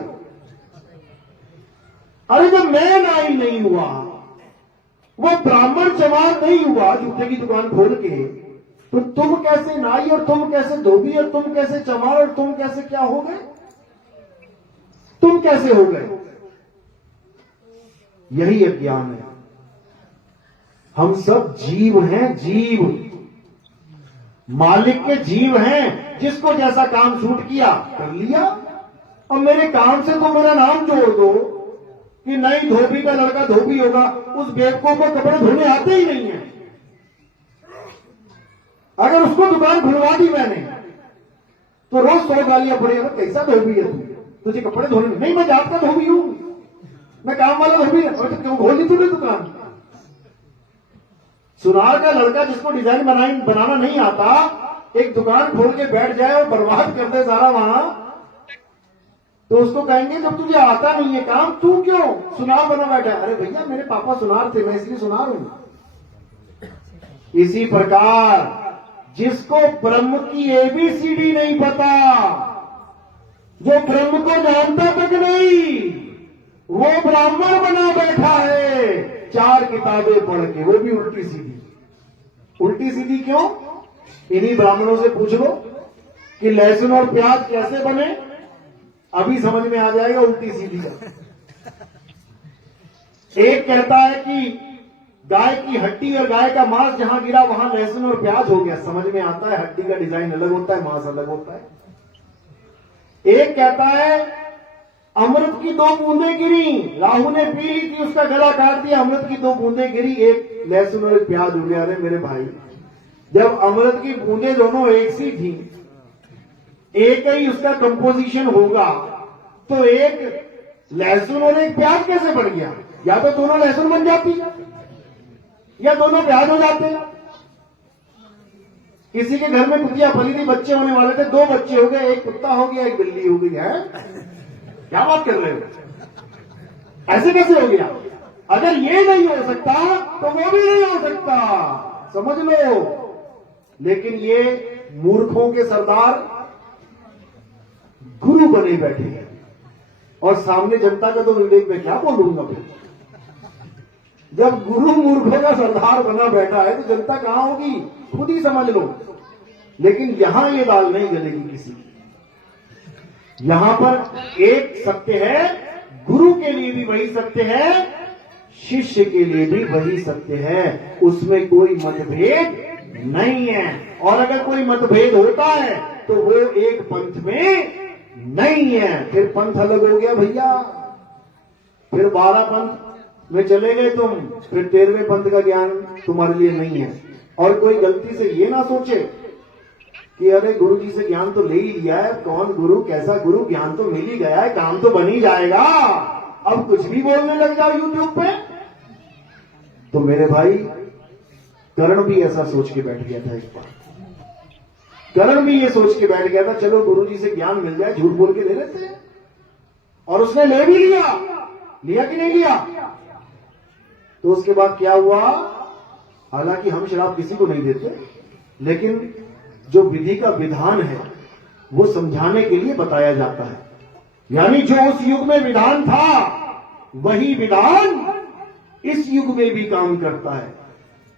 अरे जब मैं नाई नहीं हुआ, वो ब्राह्मण चमार नहीं हुआ जूते की दुकान खोल के, तो तुम कैसे नाई, और तुम कैसे धोबी, और तुम कैसे चमार, और तुम कैसे क्या हो गए? तुम कैसे हो गए? यही अज्ञान है। हम सब जीव हैं, जीव, मालिक के जीव हैं। जिसको जैसा काम सूट किया कर लिया। और मेरे काम से तो मेरा नाम जोड़ दो कि नहीं धोबी का लड़का धोबी होगा, उस बेवकूफ को कपड़े धोने आते ही नहीं है। अगर उसको दुकान खुलवा दी मैंने तो रोज 100 गालियां पड़ी, कैसा धोबी है तू, तुझे कपड़े धोने? नहीं, मैं जात का धोबी हूं, मैं काम वाला धोबी है। तो क्यों खोल ली तूने दुकान? सुनार का लड़का जिसको डिजाइन बनाना नहीं आता, एक दुकान खोल के बैठ जाए और बर्बाद कर दे सारा वहां, तो उसको कहेंगे जब तुझे आता नहीं है काम, तू क्यों सुनार बना बैठा? अरे भैया मेरे पापा सुनार थे, मैं इसलिए सुनार हूं। इसी प्रकार जिसको ब्रह्म की ABCD नहीं पता, जो ब्रह्म को जानता तक नहीं, वो ब्राह्मण बना बैठा है 4 किताबें पढ़ के, वो भी उल्टी सीधी। उल्टी सीधी क्यों? इन्हीं ब्राह्मणों से पूछ लो कि लहसुन और प्याज कैसे बने, अभी समझ में आ जाएगा उल्टी सीधी का। एक कहता है कि गाय की हड्डी और गाय का मांस जहां गिरा वहां लहसुन और प्याज हो गया, समझ में आता है। हड्डी का डिजाइन अलग होता है, मांस अलग होता है। एक कहता है अमृत की 2 बूंदें गिरी, राहु ने पी ली थी, उसका गला काट दिया, अमृत की 2 बूंदें गिरी, एक लहसुन और एक प्याज हो गया। अरे मेरे भाई, जब अमृत की बूंदें दोनों एक सी थी, एक ही उसका कंपोजिशन होगा, तो एक लहसुन और एक प्याज कैसे बन गया? या तो दोनों लहसुन बन जाती या दोनों प्याज हो जाते। किसी के घर में कुतिया फली थी, बच्चे होने वाले थे, 2 बच्चे हो गए, एक कुत्ता हो गया, एक बिल्ली हो गई। है क्या बात कर रहे हो? ऐसे कैसे हो गया? अगर ये नहीं हो सकता तो वो भी नहीं हो सकता, समझ लो। लेकिन ये मूर्खों के सरदार गुरु बने बैठे हैं, और सामने जनता का तो विवेक में क्या बोलूंगा फिर? जब गुरु मूर्खों का सरदार बना बैठा है तो जनता कहां होगी? खुद ही समझ लो। लेकिन यहां ये दाल नहीं गलेगी किसी की। यहां पर एक सत्य है, गुरु के लिए भी वही सत्य है, शिष्य के लिए भी वही सत्य है, उसमें कोई मतभेद नहीं है। और अगर कोई मतभेद होता है तो वो एक पंथ में नहीं है। फिर पंथ अलग हो गया भैया, फिर 12 पंथ में चले गए तुम, फिर 13वें पंथ का ज्ञान तुम्हारे लिए नहीं है। और कोई गलती से ये ना सोचे कि अरे गुरु जी से ज्ञान तो ले ही लिया है, कौन गुरु कैसा गुरु, ज्ञान तो मिल ही गया है, काम तो बन ही जाएगा, अब कुछ भी बोलने लग जाओ यूट्यूब पे। तो मेरे भाई कर्ण भी ऐसा सोच के बैठ गया था एक बार। कर्ण भी ये सोच के बैठ गया था चलो गुरु जी से ज्ञान मिल जाए, झूठ बोल के ले लेते हैं। और उसने ले भी लिया कि नहीं लिया? तो उसके बाद क्या हुआ? हालांकि हम शराब किसी को नहीं देते, लेकिन जो विधि का विधान है वो समझाने के लिए बताया जाता है। यानी जो उस युग में विधान था वही विधान इस युग में भी काम करता है।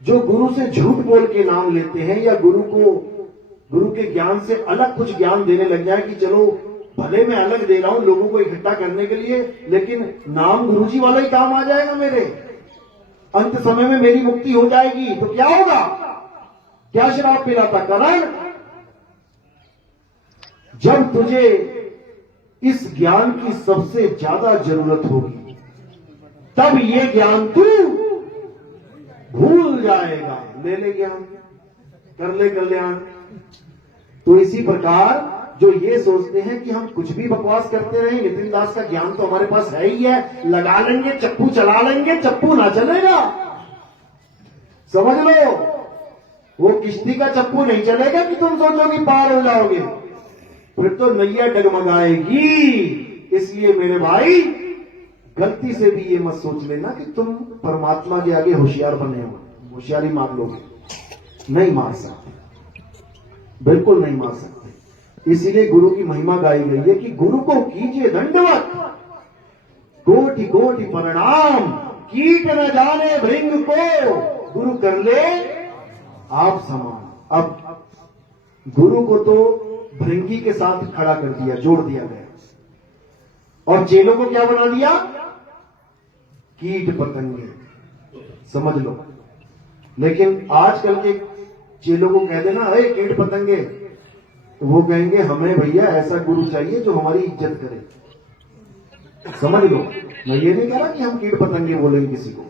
जो गुरु से झूठ बोल के नाम लेते हैं या गुरु के ज्ञान से अलग कुछ ज्ञान देने लग जाए कि चलो भले मैं अलग दे रहा हूं लोगों को इकट्ठा करने के लिए, लेकिन नाम गुरुजी वाला ही काम आ जाएगा मेरे, अंत समय में मेरी मुक्ति हो जाएगी, तो क्या होगा? क्या शराब पिलाता करण? जब तुझे इस ज्ञान की सबसे ज्यादा जरूरत होगी तब ये ज्ञान तू भूल जाएगा। ले ज्ञान, कर ले कल्याण। तो इसी प्रकार जो ये सोचते हैं कि हम कुछ भी बकवास करते रहें, नितिन दास का ज्ञान तो हमारे पास है ही है, लगा लेंगे चप्पू, चला लेंगे चप्पू, ना चलेगा। समझ लो, वो किश्ती का चप्पू नहीं चलेगा कि तुम सोचोगे पार हो जाओगे, फिर तो नैया डगमगाएगी। इसलिए मेरे भाई गलती से भी ये मत सोच लेना कि तुम परमात्मा के आगे होशियार बने हो, होशियारी मार लोगे, नहीं मार सकते, बिल्कुल नहीं मार सकते। इसीलिए गुरु की महिमा गाई गई है कि गुरु को कीजिए दंडवत, कोटि कोटि प्रणाम, कीट न जाने भृंग को, गुरु कर ले आप समान। अब गुरु को तो भृंगी के साथ खड़ा कर दिया, जोड़ दिया गया, और चेलों को क्या बना दिया? कीट पतंगे, समझ लो। लेकिन आजकल के चेलों को कह देना अरे कीट पतंगे, तो वो कहेंगे हमें भैया ऐसा गुरु चाहिए जो हमारी इज्जत करे। समझ लो, मैं ये नहीं कह रहा कि हम कीट पतंगे बोलेंगे किसी को,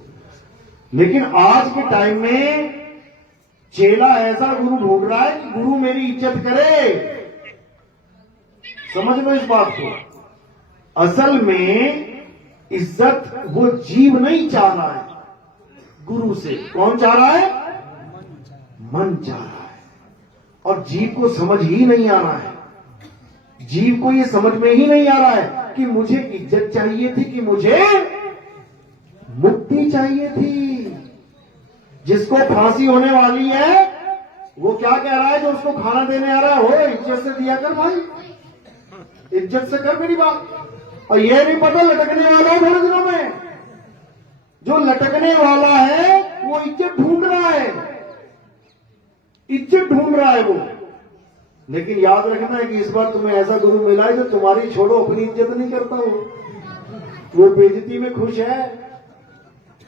लेकिन आज के टाइम में चेला ऐसा गुरु ढूंढ रहा है कि गुरु मेरी इज्जत करे। समझ लो इस बात को। असल में इज्जत वो जीव नहीं चाह रहा है गुरु से, कौन चाह रहा है? मन चाह रहा है। और जीव को समझ ही नहीं आ रहा है, जीव को ये समझ में ही नहीं आ रहा है कि मुझे इज्जत चाहिए थी कि मुझे मुक्ति चाहिए थी। जिसको फांसी होने वाली है वो क्या कह रहा है? जो उसको खाना देने आ रहा है, हो इज्जत से दिया कर भाई, इज्जत से कर मेरी बात। और ये नहीं पता लटकने वाला है थोड़े दिनों में, जो लटकने वाला है वो इज्जत ढूंढ रहा है, इज्जत ढूंढ रहा है वो। लेकिन याद रखना है कि इस बार तुम्हें ऐसा गुरु मिला है जो तुम्हारी छोड़ो अपनी इज्जत नहीं करता, वो बेइज्जती में खुश है।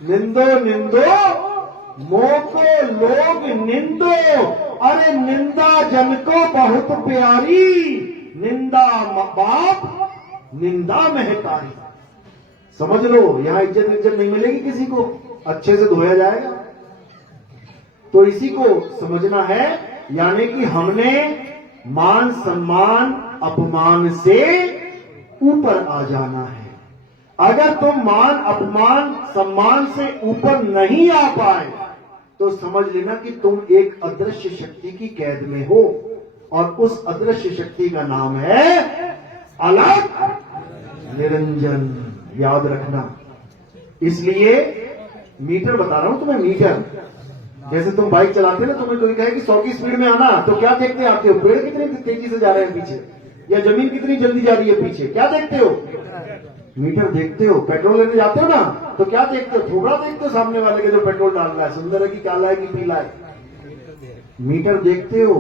निंदो निंदो मोको लोग निंदो, अरे निंदा जन को बहुत प्यारी, निंदा बाप निंदा महकारी। समझ लो, यहां इज्जत नहीं मिलेगी किसी को, अच्छे से धोया जाएगा। तो इसी को समझना है, यानी कि हमने मान सम्मान अपमान से ऊपर आ जाना है। अगर तुम मान अपमान सम्मान से ऊपर नहीं आ पाए तो समझ लेना कि तुम एक अदृश्य शक्ति की कैद में हो, और उस अदृश्य शक्ति का नाम है अलग निरंजन। याद रखना। इसलिए मीटर बता रहा हूं तुम्हें, मीटर। जैसे तुम बाइक चलाते हो ना, तुम्हें कोई कहे कि 100 की स्पीड में आना, तो क्या देखते आते हो? पेड़ कितनी तेजी से जा रहे हैं पीछे, या जमीन कितनी जल्दी जा रही है पीछे, क्या देखते हो? मीटर देखते हो। पेट्रोल लेने जाते हो ना, तो क्या देखते हो? थोड़ा देखते हो सामने वाले के जो पेट्रोल डाल रहा है, सुंदर है कि काला है कि पीला है, मीटर देखते हो।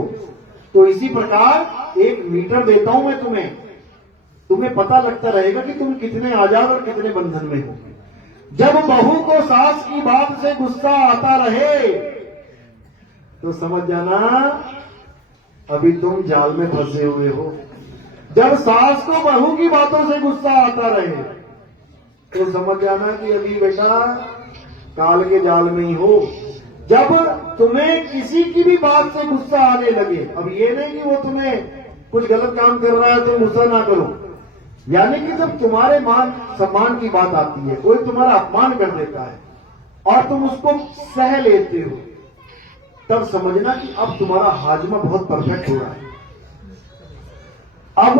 तो इसी प्रकार एक मीटर देता हूं मैं तुम्हें पता लगता रहेगा कि तुम कितने आजाद और कितने बंधन में हो। जब बहू को सास की बात से गुस्सा आता रहे तो समझ जाना अभी तुम जाल में फंसे हुए हो। जब सास को बहू की बातों से गुस्सा आता रहे तो समझ जाना कि अभी बेटा काल के जाल में ही हो। जब तुम्हें किसी की भी बात से गुस्सा आने लगे, अब ये नहीं कि वो तुम्हें कुछ गलत काम कर रहा है तुम गुस्सा ना करो, यानी कि जब तुम्हारे मान सम्मान की बात आती है, कोई तुम्हारा अपमान कर देता है और तुम उसको सह लेते हो, तब समझना कि अब तुम्हारा हाजमा बहुत परफेक्ट हो रहा है। अब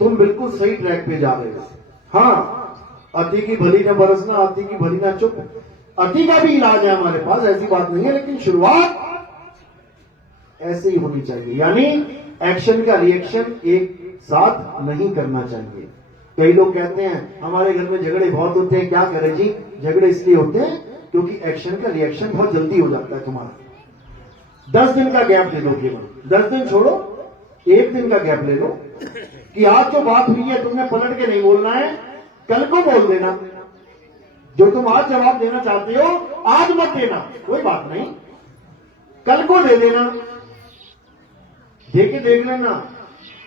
तुम बिल्कुल सही ट्रैक पे जा रहे हो। हाँ, अति की भली न बरसना, अति की भली न चुप। अति का भी इलाज है हमारे पास, ऐसी बात नहीं है, लेकिन शुरुआत ऐसे ही होनी चाहिए, यानी एक्शन का रिएक्शन एक साथ नहीं करना चाहिए। कई लोग कहते हैं हमारे घर में झगड़े बहुत होते हैं, क्या करें जी? झगड़े इसलिए होते हैं क्योंकि एक्शन का रिएक्शन बहुत जल्दी हो जाता है तुम्हारा। 10 दिन का गैप ले लो, केवल 10 दिन छोड़ो, 1 दिन का गैप ले लो कि आज जो बात हुई है तुमने पलट के नहीं बोलना है, कल को बोल देना। जो तुम आज जवाब देना चाहते हो आज मत देना, कोई बात नहीं, कल को दे देना। देख लेना,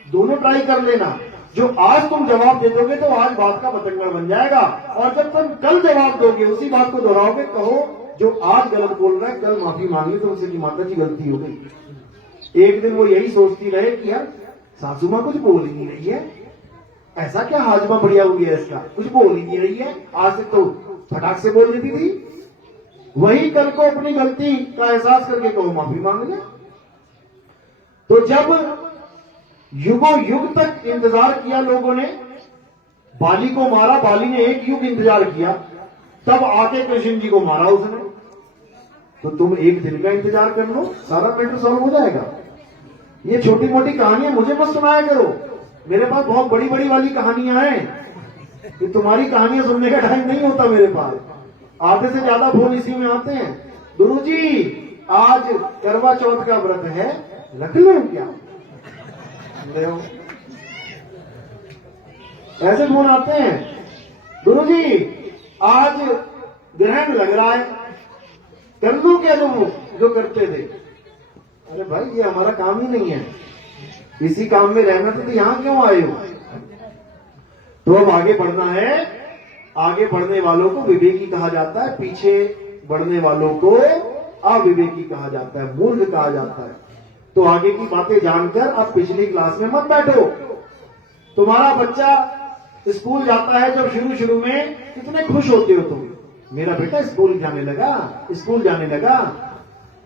दोनों ट्राई कर लेना। जो आज तुम जवाब दे दोगे तो आज बात का बतंगड़ बन जाएगा, और जब तुम कल जवाब दोगे उसी बात को दोहराओगे, कहो जो आज गलत बोल रहा है कल माफी मांगी तो उनसे की माता जी गलती हो गई। एक दिन वो यही सोचती रहे कि यार सासू मां कुछ बोल ही नहीं रही है, ऐसा क्या हाजमा बढ़िया हो गया इसका, कुछ बोल ही नहीं रही है, आज से तो फटाक से बोल देती थी। वही कल को अपनी गलती का एहसास करके कहो माफी मांग ले। तो जब युगों युग तक इंतजार किया लोगों ने, बाली को मारा, बाली ने एक युग इंतजार किया, तब आके कृष्ण जी को मारा उसने। तो तुम एक दिन का इंतजार कर लो, सारा मैटर सॉल्व हो जाएगा। ये छोटी मोटी कहानियां मुझे मत सुनाया करो, मेरे पास बहुत बड़ी बड़ी वाली कहानियां हैं। कि तुम्हारी कहानियां सुनने का टाइम नहीं होता मेरे पास। आधे से ज्यादा फोन इसी में आते हैं, गुरुजी आज करवा चौथ का व्रत है, रख लो क्या? ऐसे फोन आते हैं, गुरुजी आज ग्रहण लग रहा है, कर लो क्या तुम जो करते थे? अरे भाई ये हमारा काम ही नहीं है, इसी काम में रहना तो यहां क्यों आए हो? तो अब आगे बढ़ना है। आगे बढ़ने वालों को विवेकी कहा जाता है, पीछे बढ़ने वालों को अविवेकी कहा जाता है, मूर्ख कहा जाता है। तो आगे की बातें जानकर अब पिछली क्लास में मत बैठो। तुम्हारा बच्चा स्कूल जाता है, जब शुरू शुरू में कितने खुश होते हो तुम, मेरा बेटा स्कूल जाने लगा, स्कूल जाने लगा।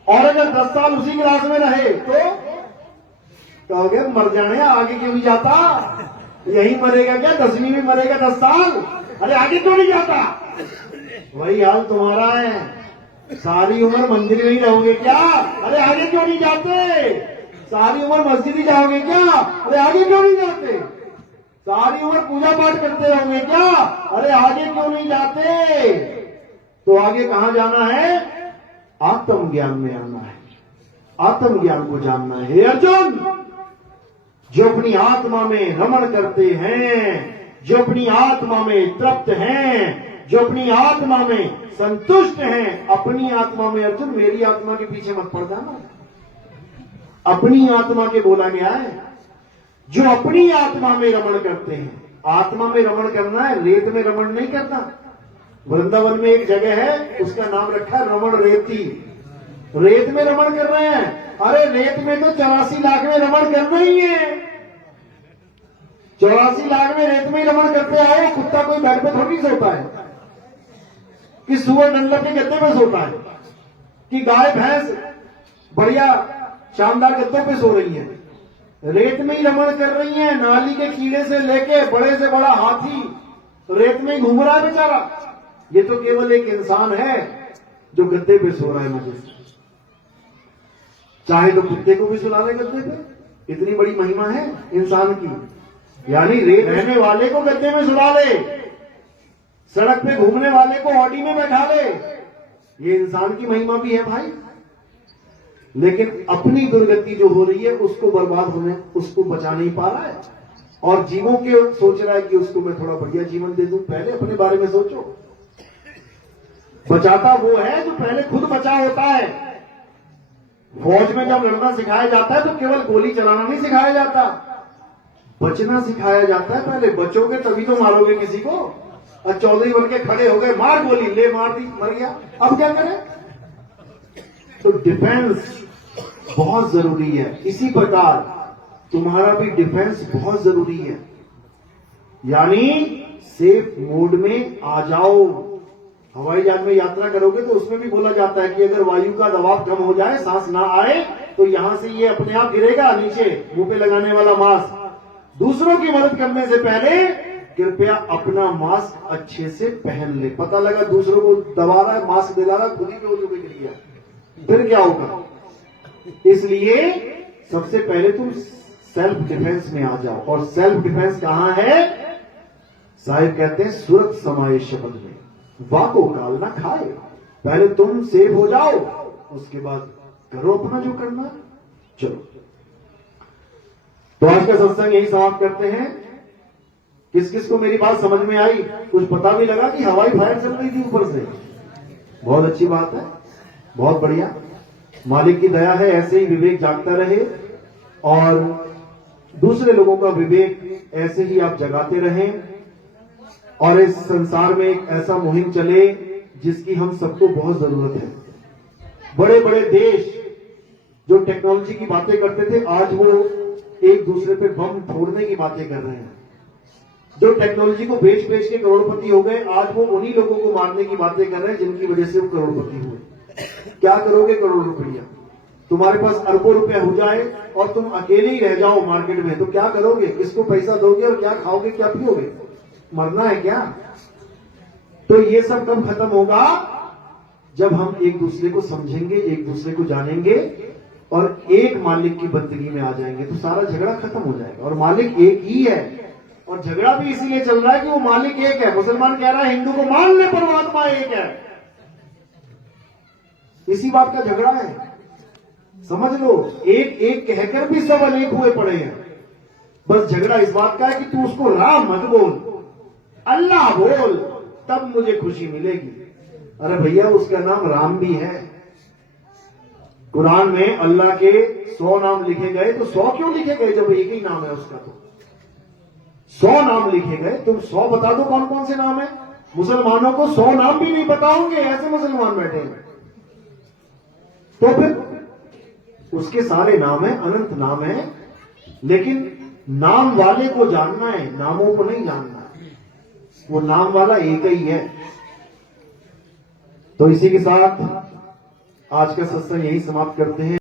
और अगर 10 साल उसी क्लास में रहे तो कहोगे मर जाने, आगे क्यों नहीं जाता? यही मरेगा क्या? 10वीं में मरेगा 10 साल, अरे आगे क्यों नहीं जाता? वही हाल तुम्हारा है, सारी उम्र मंदिर में ही रहोगे क्या? अरे आगे क्यों नहीं जाते? सारी उम्र मस्जिद ही जाओगे क्या? अरे आगे क्यों नहीं जाते? सारी उम्र पूजा पाठ करते रहोगे क्या? अरे आगे क्यों नहीं जाते? तो आगे कहां जाना है? आत्मज्ञान में आना है, आत्मज्ञान को जानना है। हे अर्जुन, जो अपनी आत्मा में रमण करते हैं, जो अपनी आत्मा में तृप्त हैं, जो अपनी आत्मा में संतुष्ट हैं, अपनी आत्मा में, अर्जुन मेरी आत्मा के पीछे मत पड़ जाना, अपनी आत्मा के बोला गया है। जो अपनी आत्मा में रमण करते हैं, आत्मा में रमण करना है, रेत में रमण नहीं करना। वृंदावन में एक जगह है, उसका नाम रखा है रमण रेती। रेत में रमण कर रहे हैं, अरे रेत में तो 84 लाख में रमण करना ही है। 84 लाख में रेत में रमण करते आए। कुत्ता कोई बेड पे थोड़ी सोता है, कि सुअर डंडक के गद्दे पे सोता है, कि गाय भैंस बढ़िया शानदार गद्दों पे सो रही है। रेत में ही रमण कर रही है। नाली के कीड़े से लेके बड़े से बड़ा हाथी रेत में ही घूम रहा है बेचारा। ये तो केवल एक इंसान है जो गद्दे पे सो रहा है मजे से। चाहे तो कुत्ते को भी सुला दे गद्दे पे, इतनी बड़ी महिमा है इंसान की। यानी रहने वाले को गद्दे में सुला ले, सड़क पे घूमने वाले को ऑडी में बैठा ले, ये इंसान की महिमा भी है भाई। लेकिन अपनी दुर्गति जो हो रही है उसको बर्बाद होने, उसको बचा नहीं पा रहा है, और जीवों के सोच रहा है कि उसको मैं थोड़ा बढ़िया जीवन दे दूं। पहले अपने बारे में सोचो, बचाता वो है जो पहले खुद बचा होता है। फौज में जब लड़ना सिखाया जाता है तो केवल गोली चलाना नहीं सिखाया जाता, बचना सिखाया जाता है। पहले बचोगे तभी तो मारोगे किसी को। और चौधरी बन के खड़े हो गए, मार गोली, ले मार दी, मर गया, अब क्या करें? तो डिफेंस बहुत जरूरी है। इसी प्रकार तुम्हारा भी डिफेंस बहुत जरूरी है, यानी सेफ मोड में आ जाओ। हवाई जहाज में यात्रा करोगे तो उसमें भी बोला जाता है कि अगर वायु का दबाव कम हो जाए, सांस ना आए, तो यहां से ये अपने आप गिरेगा नीचे, मुंह पे लगाने वाला मास्क। दूसरों की मदद करने से पहले कृपया अपना मास्क अच्छे से पहन ले। पता लगा दूसरों को दबा रहा है, मास्क दिला रहा है, खुद ही पे जो गिर गया, फिर क्या होगा? इसलिए सबसे पहले तुम सेल्फ डिफेंस में आ जाओ। और सेल्फ डिफेंस कहां है? साहिब कहते हैं सूरत समाये शब्द में, वाको काल ना खाए। पहले तुम सेफ हो जाओ, उसके बाद करो अपना जो करना। चलो, तो आज का सत्संग यही समाप्त करते हैं। किस किस को मेरी बात समझ में आई? कुछ पता भी लगा कि हवाई फायर चल रही थी ऊपर से? बहुत अच्छी बात है, बहुत बढ़िया। मालिक की दया है, ऐसे ही विवेक जागता रहे और दूसरे लोगों का विवेक ऐसे ही आप जगाते रहें। और इस संसार में एक ऐसा मुहिम चले जिसकी हम सबको बहुत जरूरत है। बड़े बड़े देश जो टेक्नोलॉजी की बातें करते थे, आज वो एक दूसरे पे बम फोड़ने की बातें कर रहे हैं। जो टेक्नोलॉजी को बेच बेच के करोड़पति हो गए, आज वो उन्हीं लोगों को मारने की बातें कर रहे हैं जिनकी वजह से वो करोड़पति हुए। क्या करोगे करोड़ रुपया? तुम्हारे पास अरबों रुपया हो जाए और तुम अकेले ही रह जाओ मार्केट में, तो क्या करोगे? किसको पैसा दोगे और क्या खाओगे, क्या पियोगे? मरना है क्या? तो ये सब कब खत्म होगा? जब हम एक दूसरे को समझेंगे, एक दूसरे को जानेंगे और एक मालिक की बंदगी में आ जाएंगे, तो सारा झगड़ा खत्म हो जाएगा। और मालिक एक ही है, और झगड़ा भी इसीलिए चल रहा है कि वो मालिक एक है। मुसलमान कह रहा है हिंदू को मान ले, परमात्मा एक है। इसी बात का झगड़ा है, समझ लो। एक एक कहकर भी सब अनेक हुए पड़े हैं। बस झगड़ा इस बात का है कि तू उसको राम मत बोल, अल्लाह बोल, तब मुझे खुशी मिलेगी। अरे भैया, उसका नाम राम भी है। कुरान में अल्लाह के 100 नाम लिखे गए, तो 100 क्यों लिखे गए जब एक ही नाम है उसका? तो 100 नाम लिखे गए, तुम 100 बता दो कौन कौन से नाम है। मुसलमानों को 100 नाम भी नहीं पता होंगे, ऐसे मुसलमान बैठे हैं। तो फिर उसके सारे नाम है, अनंत नाम है, लेकिन नाम वाले को जानना है, नामों को नहीं जानना है। वो नाम वाला एक ही है। तो इसी के साथ आज का सत्संग यही समाप्त करते हैं।